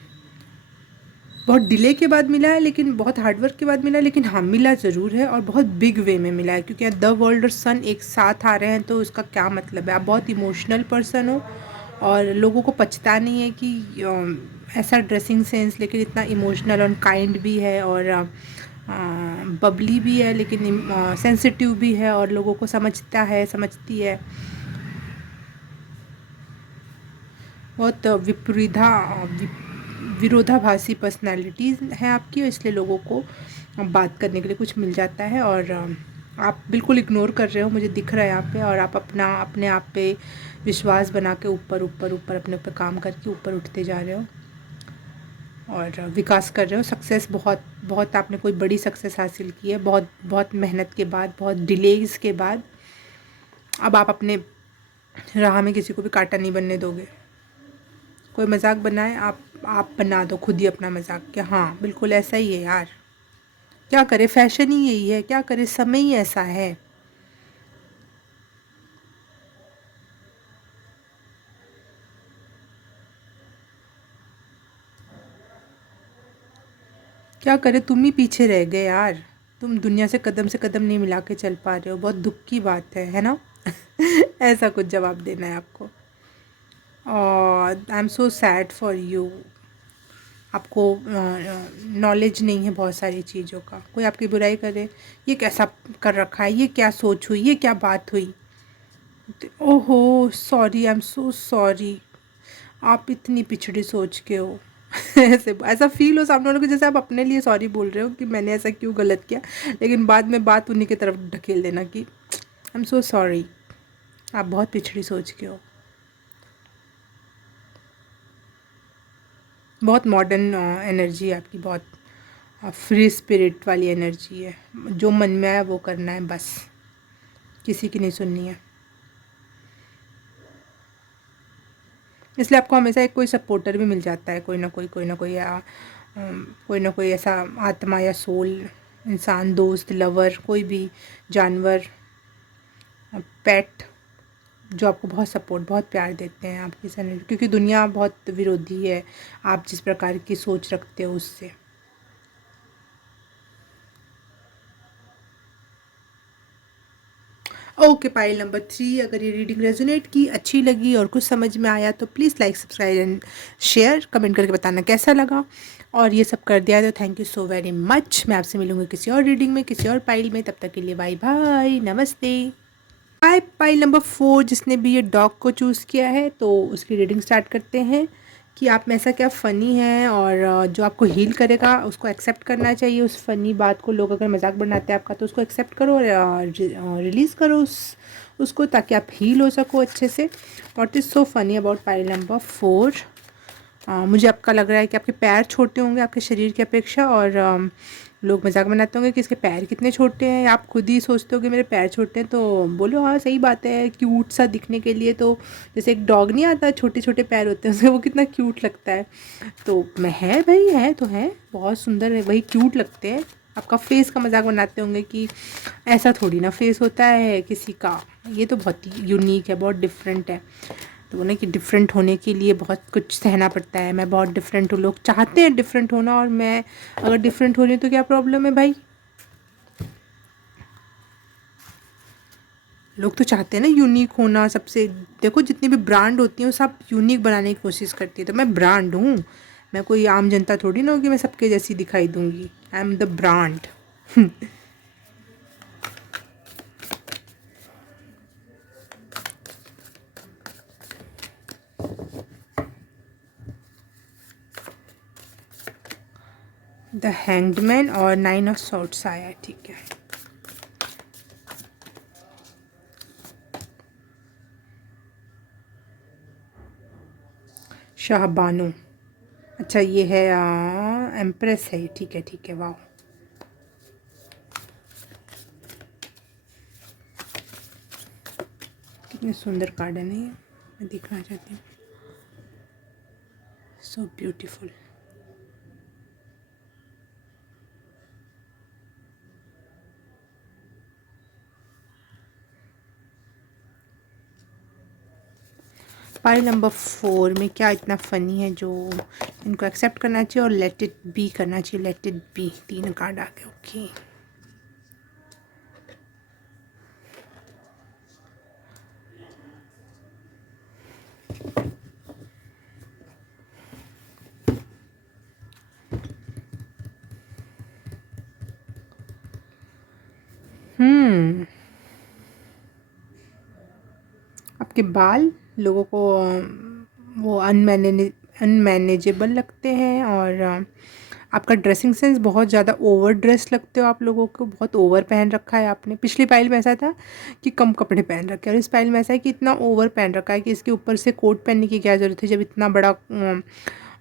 बहुत डिले के बाद मिला है, लेकिन बहुत हार्डवर्क के बाद मिला है, लेकिन हाँ मिला ज़रूर है, और बहुत बिग वे में मिला है। क्योंकि द वर्ल्ड और सन एक साथ आ रहे हैं तो उसका क्या मतलब है। आप बहुत इमोशनल पर्सन हो, और लोगों को पछता नहीं है कि ऐसा ड्रेसिंग सेंस, लेकिन इतना इमोशनल और काइंड भी है, और बबली भी है, लेकिन सेंसिटिव भी है, और लोगों को समझता है, समझती है। बहुत विरोधाभासी पर्सनालिटीज़ हैं आपकी, इसलिए लोगों को बात करने के लिए कुछ मिल जाता है। और आप बिल्कुल इग्नोर कर रहे हो, मुझे दिख रहा है यहाँ पे। और आप अपने आप पे विश्वास बना के ऊपर ऊपर ऊपर अपने ऊपर काम करके ऊपर उठते जा रहे हो, और विकास कर रहे हो। सक्सेस बहुत बहुत, आपने कोई बड़ी सक्सेस हासिल की है, बहुत बहुत मेहनत के बाद, बहुत डिलेज़ के बाद। अब आप अपने राह में किसी को भी कांटा नहीं बनने दोगे। कोई मजाक बनाए, आप बना दो खुद ही अपना मजाक कि हाँ बिल्कुल ऐसा ही है यार, क्या करे, फैशन ही यही है, क्या करे, समय ही ऐसा है। क्या करे, तुम ही पीछे रह गए यार, तुम दुनिया से कदम नहीं मिला के चल पा रहे हो, बहुत दुख की बात है ना। ऐसा कुछ जवाब देना है आपको। और I am so sad for you. आपको नॉलेज नहीं है बहुत सारी चीज़ों का। कोई आपकी बुराई करे, ये कैसा कर रखा है, ये क्या सोच हुई, ये क्या बात हुई। ओहो sorry, I am so sorry, आप इतनी पिछड़ी सोच के हो। ऐसे ऐसा फील हो सामने वालों को जैसे आप अपने लिए सॉरी बोल रहे हो कि मैंने ऐसा क्यों गलत किया, लेकिन बाद में बात उन्हीं की तरफ ढकेल देना कि आई एम सो सॉरी, आप बहुत पिछड़ी सोच के हो। बहुत मॉडर्न एनर्जी है आपकी, बहुत फ्री स्पिरिट वाली एनर्जी है। जो मन में आया वो करना है बस, किसी की नहीं सुननी है। इसलिए आपको हमेशा एक कोई सपोर्टर भी मिल जाता है, कोई ना कोई कोई ना कोई ऐसा आत्मा या सोल, इंसान, दोस्त, लवर, कोई भी जानवर, पेट, जो आपको बहुत सपोर्ट, बहुत प्यार देते हैं आपकी एनर्जी, क्योंकि दुनिया बहुत विरोधी है आप जिस प्रकार की सोच रखते हो उससे। ओके, पाइल नंबर 3, अगर ये रीडिंग रेजोनेट की, अच्छी लगी और कुछ समझ में आया तो please like, subscribe and share, comment करके बताना कैसा लगा। और ये सब कर दिया तो thank you so very much. मैं आपसे मिलूंगी किसी और रीडिंग में, किसी और पाइल में। तब तक के लिए बाय बाय, नमस्ते। हाय, पाइल नंबर 4, जिसने भी ये डॉग को चूज़ किया है तो उसकी रीडिंग स्टार्ट करते हैं कि आप में ऐसा क्या फ़नी है और जो आपको हील करेगा उसको एक्सेप्ट करना चाहिए। उस फ़नी बात को लोग अगर मजाक बनाते हैं आपका तो उसको एक्सेप्ट करो और रिलीज़ करो उसको, ताकि आप हील हो सको अच्छे से। What is so funny about pile number 4? मुझे आपका लग रहा है कि आपके पैर छोटे होंगे आपके शरीर की अपेक्षा, और लोग मजाक बनाते होंगे कि इसके पैर कितने छोटे हैं। आप खुद ही सोचते हो कि मेरे पैर छोटे हैं, तो बोलो हाँ सही बात है, क्यूट सा दिखने के लिए। तो जैसे एक डॉग नहीं आता, छोटे छोटे पैर होते हैं उसके, वो कितना क्यूट लगता है। तो मैं है भाई, है तो है, बहुत सुंदर है, वही क्यूट लगते हैं। आपका फेस का मजाक बनाते होंगे कि ऐसा थोड़ी ना फेस होता है किसी का, ये तो बहुत यूनिक है, बहुत डिफरेंट है। तो बोले कि डिफरेंट होने के लिए बहुत कुछ सहना पड़ता है। मैं बहुत डिफरेंट हूँ, लोग चाहते हैं डिफरेंट होना, और मैं अगर डिफरेंट हो रही हूँ तो क्या प्रॉब्लम है भाई? लोग तो चाहते हैं ना यूनिक होना सबसे। देखो जितनी भी ब्रांड होती हैं वो सब यूनिक बनाने की कोशिश करती है, तो मैं ब्रांड हूँ। मैं कोई आम जनता थोड़ी ना होगी, मैं सबके जैसी दिखाई दूंगी। I am the brand. The hanged man और 9 ऑफ सॉर्ड्स आया है, ठीक है। शाहबानो, अच्छा ये है एम्प्रेस है, ठीक है ठीक है, वाह। कितने सुंदर कार्ड है, नहीं मैं दिखना चाहती हूँ, सो ब्यूटीफुल। पाइल नंबर 4 में क्या इतना फ़नी है जो इनको एक्सेप्ट करना चाहिए और लेट इट बी करना चाहिए। लेट इट बी, 3 कार्ड आ गए, ओके। आपके बाल लोगों को वो अनमैनेजेबल लगते हैं, और आपका ड्रेसिंग सेंस बहुत ज़्यादा ओवर ड्रेस लगते हो आप लोगों को, बहुत ओवर पहन रखा है आपने। पिछली पाइल में ऐसा था कि कम कपड़े पहन रखे हैं, और इस पाइल में ऐसा है कि इतना ओवर पहन रखा है कि इसके ऊपर से कोट पहनने की क्या ज़रूरत है, जब इतना बड़ा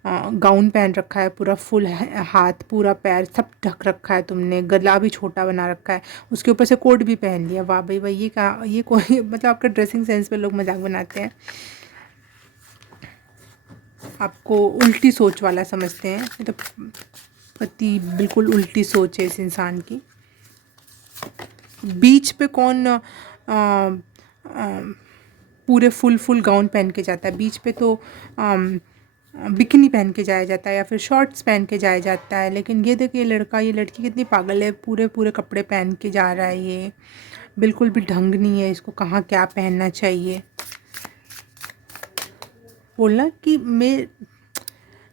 गाउन पहन रखा है, पूरा फुल हाथ पूरा पैर सब ढक रखा है तुमने, गला भी छोटा बना रखा है, उसके ऊपर से कोट भी पहन लिया। वाह भाई भाई, ये क्या, ये कोई मतलब आपका ड्रेसिंग सेंस पे लोग मजाक बनाते हैं, आपको उल्टी सोच वाला समझते हैं। ये तो पति बिल्कुल उल्टी सोच है इस इंसान की। बीच पे कौन पूरे फुल गाउन पहन के जाता है? बीच पे तो बिकिनी पहन के जाया जाता है या फिर शॉर्ट्स पहन के जाया जाता है। लेकिन ये देखिए लड़का, ये लड़की कितनी पागल है, पूरे पूरे कपड़े पहन के जा रहा है। ये बिल्कुल भी ढंग नहीं है, इसको कहाँ क्या पहनना चाहिए। बोलना कि मैं,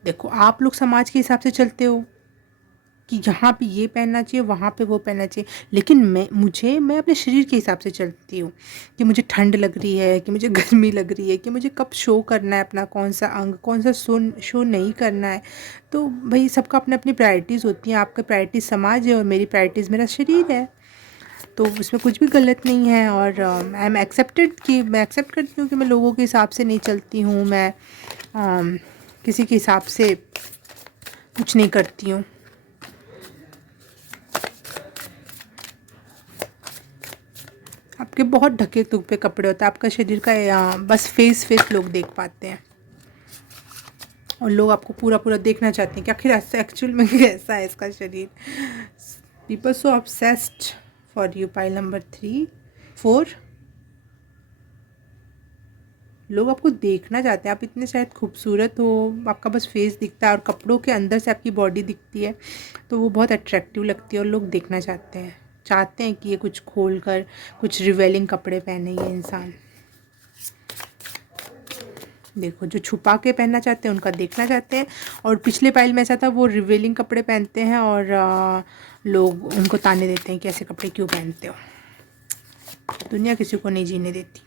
देखो आप लोग समाज के हिसाब से चलते हो, कि यहाँ पे ये पहनना चाहिए, वहाँ पे वो पहनना चाहिए। लेकिन मैं अपने शरीर के हिसाब से चलती हूँ कि मुझे ठंड लग रही है, कि मुझे गर्मी लग रही है, कि मुझे कब शो करना है अपना कौन सा अंग, कौन सा शो नहीं करना है। तो भाई सबका अपनी अपनी प्रायोरिटीज़ होती हैं। आपका प्रायोरिटी समाज है और मेरी प्रायोरिटीज़ मेरा शरीर है, तो उसमें कुछ भी गलत नहीं है। और आई एम एक्सेप्टेड कि मैं एक्सेप्ट करती हूँ कि मैं लोगों के हिसाब से नहीं चलती हूँ, मैं किसी के हिसाब से कुछ नहीं करती हूँ। आपके बहुत ढके तुके कपड़े होते हैं, आपका शरीर का बस फेस लोग देख पाते हैं, और लोग आपको पूरा पूरा देखना चाहते हैं कि आखिर ऐसा एक्चुअल में कैसा है इसका शरीर। People so obsessed for you. Pile number 3 4, लोग आपको देखना चाहते हैं, आप इतने शायद खूबसूरत हो, आपका बस फेस दिखता है और कपड़ों के अंदर से आपकी बॉडी दिखती है, तो वो बहुत अट्रैक्टिव लगती है और लोग देखना चाहते हैं कि ये कुछ खोल कर कुछ रिवेलिंग कपड़े पहने ये इंसान। देखो, जो छुपा के पहनना चाहते हैं उनका देखना चाहते हैं, और पिछले पाइल में ऐसा था वो रिवेलिंग कपड़े पहनते हैं और लोग उनको ताने देते हैं कि ऐसे कपड़े क्यों पहनते हो। दुनिया किसी को नहीं जीने देती।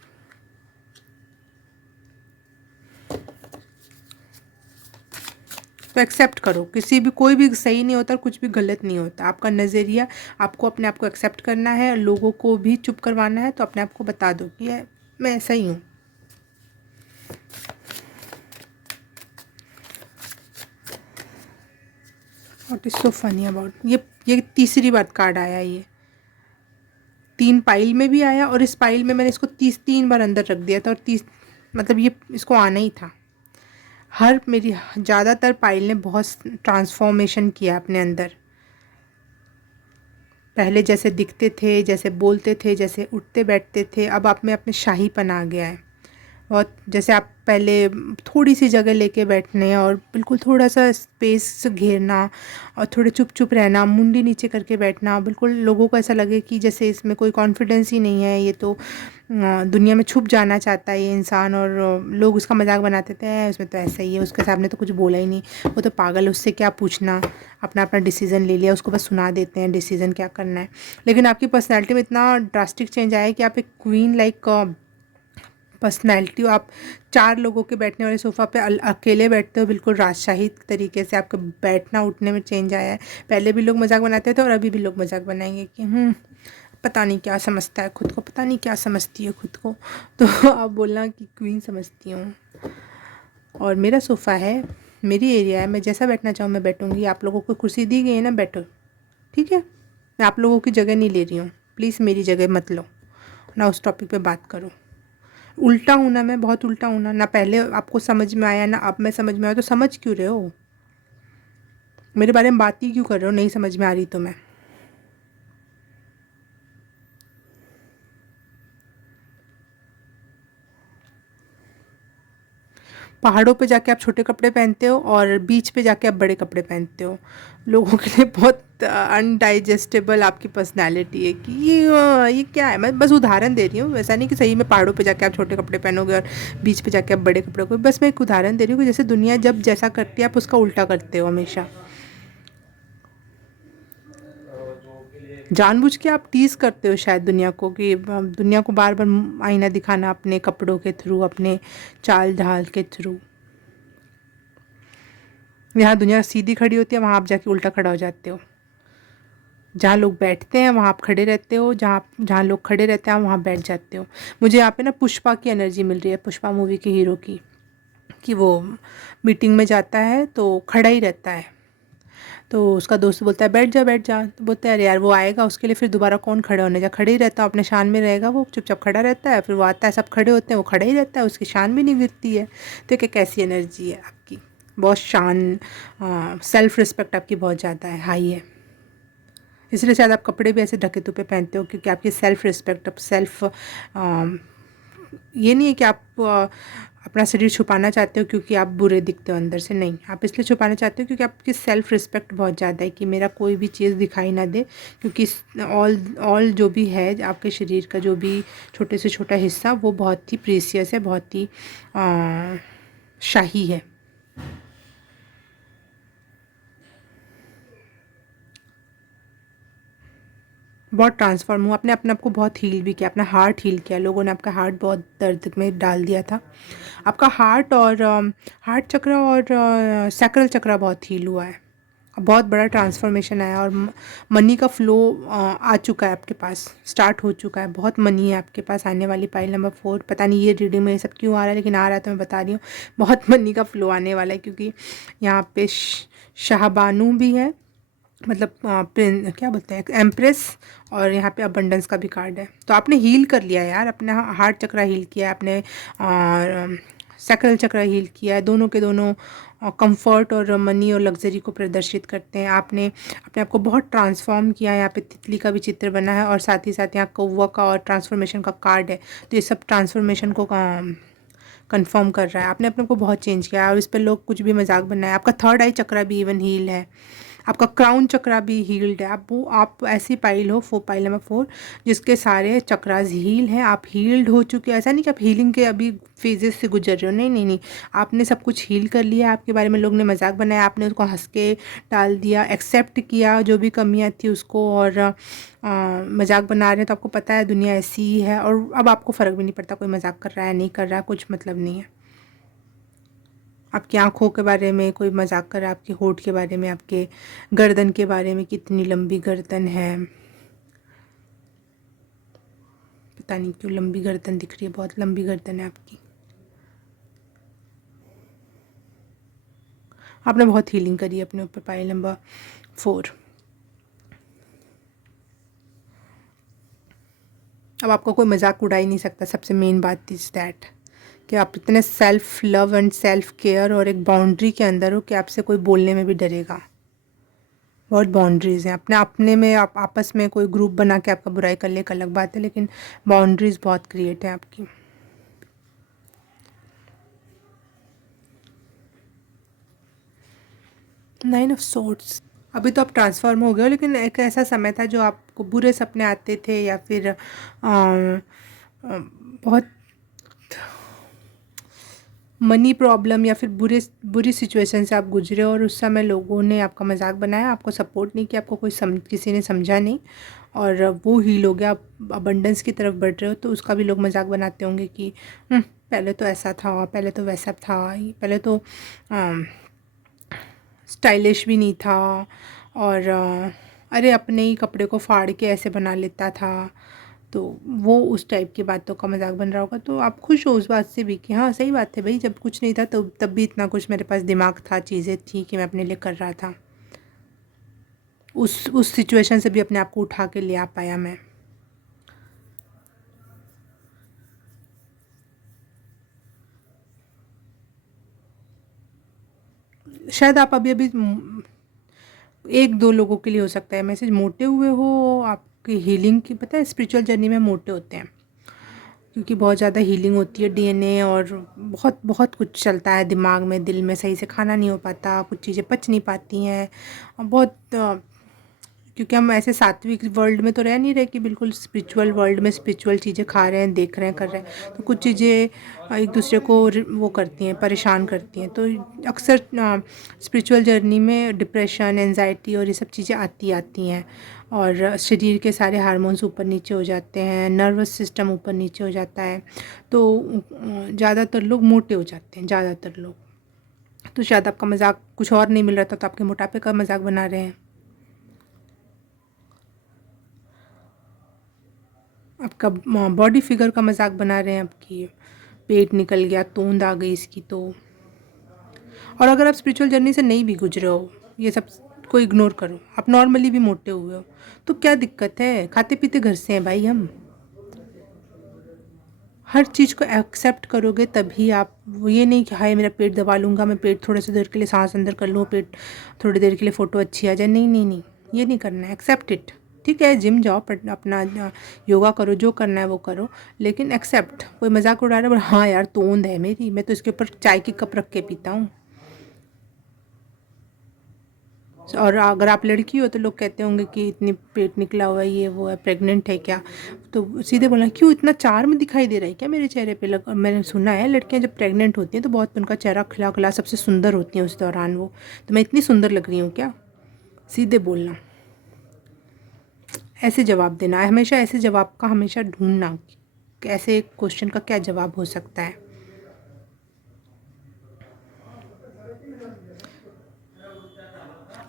तो एक्सेप्ट करो, कोई भी सही नहीं होता और कुछ भी गलत नहीं होता। आपका नज़रिया, आपको अपने आप को एक्सेप्ट करना है, लोगों को भी चुप करवाना है, तो अपने आप को बता दो कि मैं ऐसा ही हूँ। What is so funny about ये तीसरी बार कार्ड आया, ये 3 पाइल में भी आया और इस पाइल में मैंने इसको 3 बार अंदर रख दिया था, और 30 मतलब ये इसको आना ही था। मेरी ज़्यादातर पाइल ने बहुत ट्रांसफॉर्मेशन किया अपने अंदर। पहले जैसे दिखते थे, जैसे बोलते थे, जैसे उठते बैठते थे, अब आप में अपने शाहीपन आ गया है। बहुत जैसे आप पहले थोड़ी सी जगह लेके बैठने और बिल्कुल थोड़ा सा स्पेस घेरना और थोड़े चुप चुप रहना, मुंडी नीचे करके बैठना, बिल्कुल लोगों को ऐसा लगे कि जैसे इसमें कोई कॉन्फिडेंस ही नहीं है, ये तो दुनिया में छुप जाना चाहता है ये इंसान, और लोग उसका मजाक बनाते थे, उसमें तो ऐसा ही है, उसके सामने तो कुछ बोला ही नहीं, वो तो पागल है, उससे क्या पूछना, अपना अपना डिसीज़न ले लिया, उसको बस सुना देते हैं डिसीज़न क्या करना है। लेकिन आपकी पर्सनैलिटी में इतना ड्रास्टिक चेंज आया है कि आप एक क्वीन लाइक पर्सनैलिटी हो। आप 4 लोगों के बैठने वाले सोफ़ा पे अकेले बैठते हो, बिल्कुल राजशाही तरीके से आपका बैठना उठने में चेंज आया है। पहले भी लोग मजाक बनाते थे और अभी भी लोग मजाक बनाएंगे कि पता नहीं क्या समझता है खुद को, पता नहीं क्या समझती है खुद को। तो आप बोलना कि क्वीन समझती हूँ। और मेरा सोफ़ा है, मेरी एरिया है, मैं जैसा बैठना चाहूँ मैं बैठूँगी। आप लोगों को कुर्सी दी गई है ना, बैठो, ठीक है। मैं आप लोगों की जगह नहीं ले रही हूँ, प्लीज़ मेरी जगह मत लो ना, उस टॉपिक पे बात करो। उल्टा हूँ ना मैं, बहुत उल्टा हूँ ना पहले आपको समझ में आया ना अब मैं समझ में आया, तो समझ क्यों रहे हो, मेरे बारे में बात ही क्यों कर रहे हो, नहीं समझ में आ रही तो मैं। पहाड़ों पे जाके आप छोटे कपड़े पहनते हो और बीच पे जाके आप बड़े कपड़े पहनते हो। लोगों के लिए बहुत अनडाइजेस्टेबल आपकी पर्सनालिटी है कि ये क्या है। मैं बस उदाहरण दे रही हूँ, वैसा नहीं कि सही में पहाड़ों पे जाके आप छोटे कपड़े पहनोगे और बीच पे जाके आप बड़े कपड़े को, बस मैं एक उदाहरण दे रही हूँ कि जैसे दुनिया जब जैसा करती है आप उसका उल्टा करते हो हमेशा। जानबूझ के आप टीज़ करते हो शायद दुनिया को, कि दुनिया को बार बार आईना दिखाना अपने कपड़ों के थ्रू, अपने चाल ढाल के थ्रू। यहाँ दुनिया सीधी खड़ी होती है, वहाँ आप जाके उल्टा खड़ा हो जाते हो। जहाँ लोग बैठते हैं वहाँ आप खड़े रहते हो, जहाँ जहाँ लोग खड़े रहते हैं आप वहाँ बैठ जाते हो। मुझे यहाँ पे ना पुष्पा की एनर्जी मिल रही है, पुष्पा मूवी के हीरो की, कि वो मीटिंग में जाता है तो खड़ा ही रहता है, तो उसका दोस्त बोलता है बैठ जा बैठ जा, तो बोलता है अरे यार वो आएगा उसके लिए फिर दोबारा कौन खड़े होने जा, खड़े ही रहता है, अपने शान में रहेगा, वो चुपचाप खड़ा रहता है, फिर वो आता है सब खड़े होते हैं, वो खड़ा ही रहता है, उसकी शान भी नहीं गिरती है। तो एक कैसी एनर्जी है आपकी, बहुत शान, सेल्फ रिस्पेक्ट आपकी बहुत ज़्यादा है, हाई है। इसलिए शायद आप कपड़े भी ऐसे ढके तुपे पहनते हो, क्योंकि आपकी सेल्फ रिस्पेक्ट, अब सेल्फ, ये नहीं है कि आप अपना शरीर छुपाना चाहते हो क्योंकि आप बुरे दिखते हो अंदर से, नहीं, आप इसलिए छुपाना चाहते हो क्योंकि आपकी सेल्फ रिस्पेक्ट बहुत ज़्यादा है कि मेरा कोई भी चीज़ दिखाई ना दे, क्योंकि ऑल जो भी है आपके शरीर का जो भी छोटे से छोटा हिस्सा वो बहुत ही प्रीसियस है, बहुत ही शाही है। बहुत ट्रांसफॉर्म हुआ, आपने अपने आप को बहुत हील भी किया, अपना हार्ट हील किया, लोगों ने आपका हार्ट बहुत दर्द में डाल दिया था। आपका हार्ट और हार्ट चक्र और सैक्रल चक्र बहुत हील हुआ है। बहुत बड़ा ट्रांसफॉर्मेशन आया और मनी का फ्लो आ चुका है आपके पास, स्टार्ट हो चुका है। बहुत मनी है आपके पास आने वाली पाइल नंबर 4। पता नहीं ये रीडिंग में ये सब क्यों आ रहा है, लेकिन आ रहा है तो मैं बता रही हूँ। बहुत मनी का फ्लो आने वाला है, क्योंकि यहाँ पे शाहबानू भी है, मतलब क्या बोलते हैं, एम्प्रेस, और यहाँ पे अबंडेंस का भी कार्ड है। तो आपने हील कर लिया यार, अपने हार्ट चक्र हील किया है आपने, और सैक्रल चक्र हील किया है। दोनों के दोनों कंफर्ट और मनी और लग्जरी को प्रदर्शित करते हैं। आपने अपने आप को बहुत ट्रांसफॉर्म किया है। यहाँ पे तितली का भी चित्र बना है, और साथ ही साथ यहाँ कौवा का और ट्रांसफॉर्मेशन का कार्ड है। तो ये सब ट्रांसफॉर्मेशन को कंफर्म कर रहा है। आपने अपने को बहुत चेंज किया है, और इस पर लोग कुछ भी मजाक बनाए। आपका थर्ड आई चक्रा भी इवन हील है, आपका क्राउन चक्रा भी हील्ड है। आप ऐसी पाइल हो, पाइल नंबर 4, जिसके सारे चक्रास हील हैं। आप हील्ड हो चुके हो। ऐसा नहीं कि आप हीलिंग के अभी फेजेस से गुजर रहे हो, नहीं नहीं नहीं, आपने सब कुछ हील कर लिया। आपके बारे में लोग ने मजाक बनाया, आपने उसको हंस के टाल दिया, एक्सेप्ट किया जो भी कमियां थी उसको, और मजाक बना रहे हैं तो आपको पता है दुनिया ऐसी ही है, और अब आपको फ़र्क भी नहीं पड़ता कोई मजाक कर रहा है नहीं कर रहा है, कुछ मतलब नहीं है। आपकी आँखों के बारे में कोई मजाक कर रहा है, आपके होठ के बारे में, आपके गर्दन के बारे में, कितनी लंबी गर्दन है, पता नहीं क्यों लंबी गर्दन दिख रही है, बहुत लंबी गर्दन है आपकी। आपने बहुत हीलिंग करी है अपने ऊपर, पाइल नंबर 4। अब आपको कोई मजाक उड़ा ही नहीं सकता। सबसे मेन बात इज़ दैट कि आप इतने self love and self care और एक बाउंड्री के अंदर हो कि आपसे कोई बोलने में भी डरेगा। बहुत बाउंड्रीज़ हैं अपने अपने में। आप आपस में कोई ग्रुप बना के आपका बुराई कर ले, एक अलग बात है, लेकिन बाउंड्रीज़ बहुत क्रिएट है आपकी। Nine of swords. अभी तो आप ट्रांसफॉर्म हो गए हो, लेकिन एक ऐसा समय था जो आपको बुरे सपने आते थे, या फिर बहुत मनी प्रॉब्लम, या फिर बुरी सिचुएशन से आप गुजरे, और उस समय लोगों ने आपका मजाक बनाया, आपको सपोर्ट नहीं किया, आपको किसी ने समझा नहीं, और वो हील हो गया। आप अबंडेंस की तरफ बढ़ रहे हो, तो उसका भी लोग मजाक बनाते होंगे कि पहले तो ऐसा था, पहले तो वैसा था, पहले तो स्टाइलिश भी नहीं था, और अरे अपने ही कपड़े को फाड़ के ऐसे बना लेता था। तो वो उस टाइप की बातों का मजाक बन रहा होगा। तो आप खुश हो उस बात से भी कि हाँ सही बात है भाई, जब कुछ नहीं था तो तब भी इतना कुछ मेरे पास दिमाग था, चीज़ें थी कि मैं अपने लिए कर रहा था। उस सिचुएशन से भी अपने आप को उठा के ले आ पाया मैं। शायद आप अभी अभी एक दो लोगों के लिए हो सकता है मैसेज, मोटे हुए हो आपकी हीलिंग की। पता है स्पिरिचुअल जर्नी में मोटे होते हैं, क्योंकि बहुत ज़्यादा हीलिंग होती है डीएनए, और बहुत बहुत कुछ चलता है दिमाग में, दिल में, सही से खाना नहीं हो पाता, कुछ चीज़ें पच नहीं पाती हैं, और बहुत क्योंकि हम ऐसे सात्विक वर्ल्ड में तो रह नहीं रहे कि बिल्कुल स्पिरिचुअल वर्ल्ड में स्पिरिचुअल चीज़ें खा रहे हैं, देख रहे हैं, कर रहे हैं। तो कुछ चीज़ें एक दूसरे को वो करती हैं, परेशान करती हैं। तो अक्सर स्पिरिचुअल जर्नी में डिप्रेशन, एंजाइटी और ये सब चीज़ें आती हैं, और शरीर के सारे हार्मोन्स ऊपर नीचे हो जाते हैं, नर्वस सिस्टम ऊपर नीचे हो जाता है। तो ज़्यादातर लोग मोटे हो जाते हैं, ज़्यादातर लोग। तो शायद आपका मजाक कुछ और नहीं मिल रहा था, तो आपके मोटापे का मजाक बना रहे हैं। आपका बॉडी फिगर का मजाक बना रहे हैं, आपकी पेट निकल गया, तोंद आ गई इसकी। तो और अगर आप स्पिरिचुअल जर्नी से नहीं भी गुजरे हो, ये सब को इग्नोर करो, आप नॉर्मली भी मोटे हुए हो, तो क्या दिक्कत है? खाते पीते घर से हैं भाई हम। हर चीज़ को एक्सेप्ट करोगे तभी आप, वो ये नहीं कि हाय मेरा पेट दबा लूँगा मैं, पेट थोड़े से देर के लिए सांस अंदर कर लूँ, पेट थोड़ी देर के लिए फ़ोटो अच्छी आ जाए, नहीं नहीं नहीं, ये नहीं करना है। Accept it. ठीक है जिम जाओ, अपना योगा करो, जो करना है वो करो, लेकिन एक्सेप्ट। कोई मजाक उड़ा रहा है, हाँ यार तोंद है मेरी, मैं तो इसके ऊपर चाय की कप रख के पीता हूँ। और अगर आप लड़की हो तो लोग कहते होंगे कि इतनी पेट निकला हुआ है, ये वो है, प्रेग्नेंट है क्या? तो सीधे बोलना क्यों, इतना चार्म दिखाई दे रहा है क्या मेरे चेहरे पे? मैंने सुना है लड़कियां जब प्रेग्नेंट होती हैं तो बहुत उनका चेहरा खिला खिला, सबसे सुंदर होती हैं उस दौरान वो। तो मैं इतनी सुंदर लग रही हूँ क्या? सीधे बोलना। ऐसे जवाब देना, हमेशा ऐसे जवाब का हमेशा ढूंढना, ऐसे क्वेश्चन का क्या जवाब हो सकता है।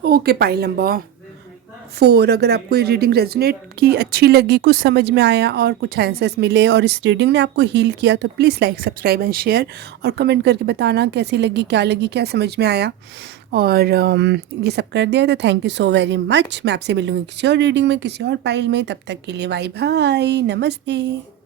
ओके, पाइल नंबर 4, अगर आपको ये रीडिंग रेजोनेट की, अच्छी लगी, कुछ समझ में आया और कुछ आंसर्स मिले और इस रीडिंग ने आपको हील किया, तो please like, subscribe and share, और कमेंट करके बताना कैसी लगी, क्या समझ में आया। और ये सब कर दिया तो thank you so very much. मैं आपसे मिलूँगी किसी और रीडिंग में, किसी और पाइल में। तब तक के लिए बाय बाय, नमस्ते।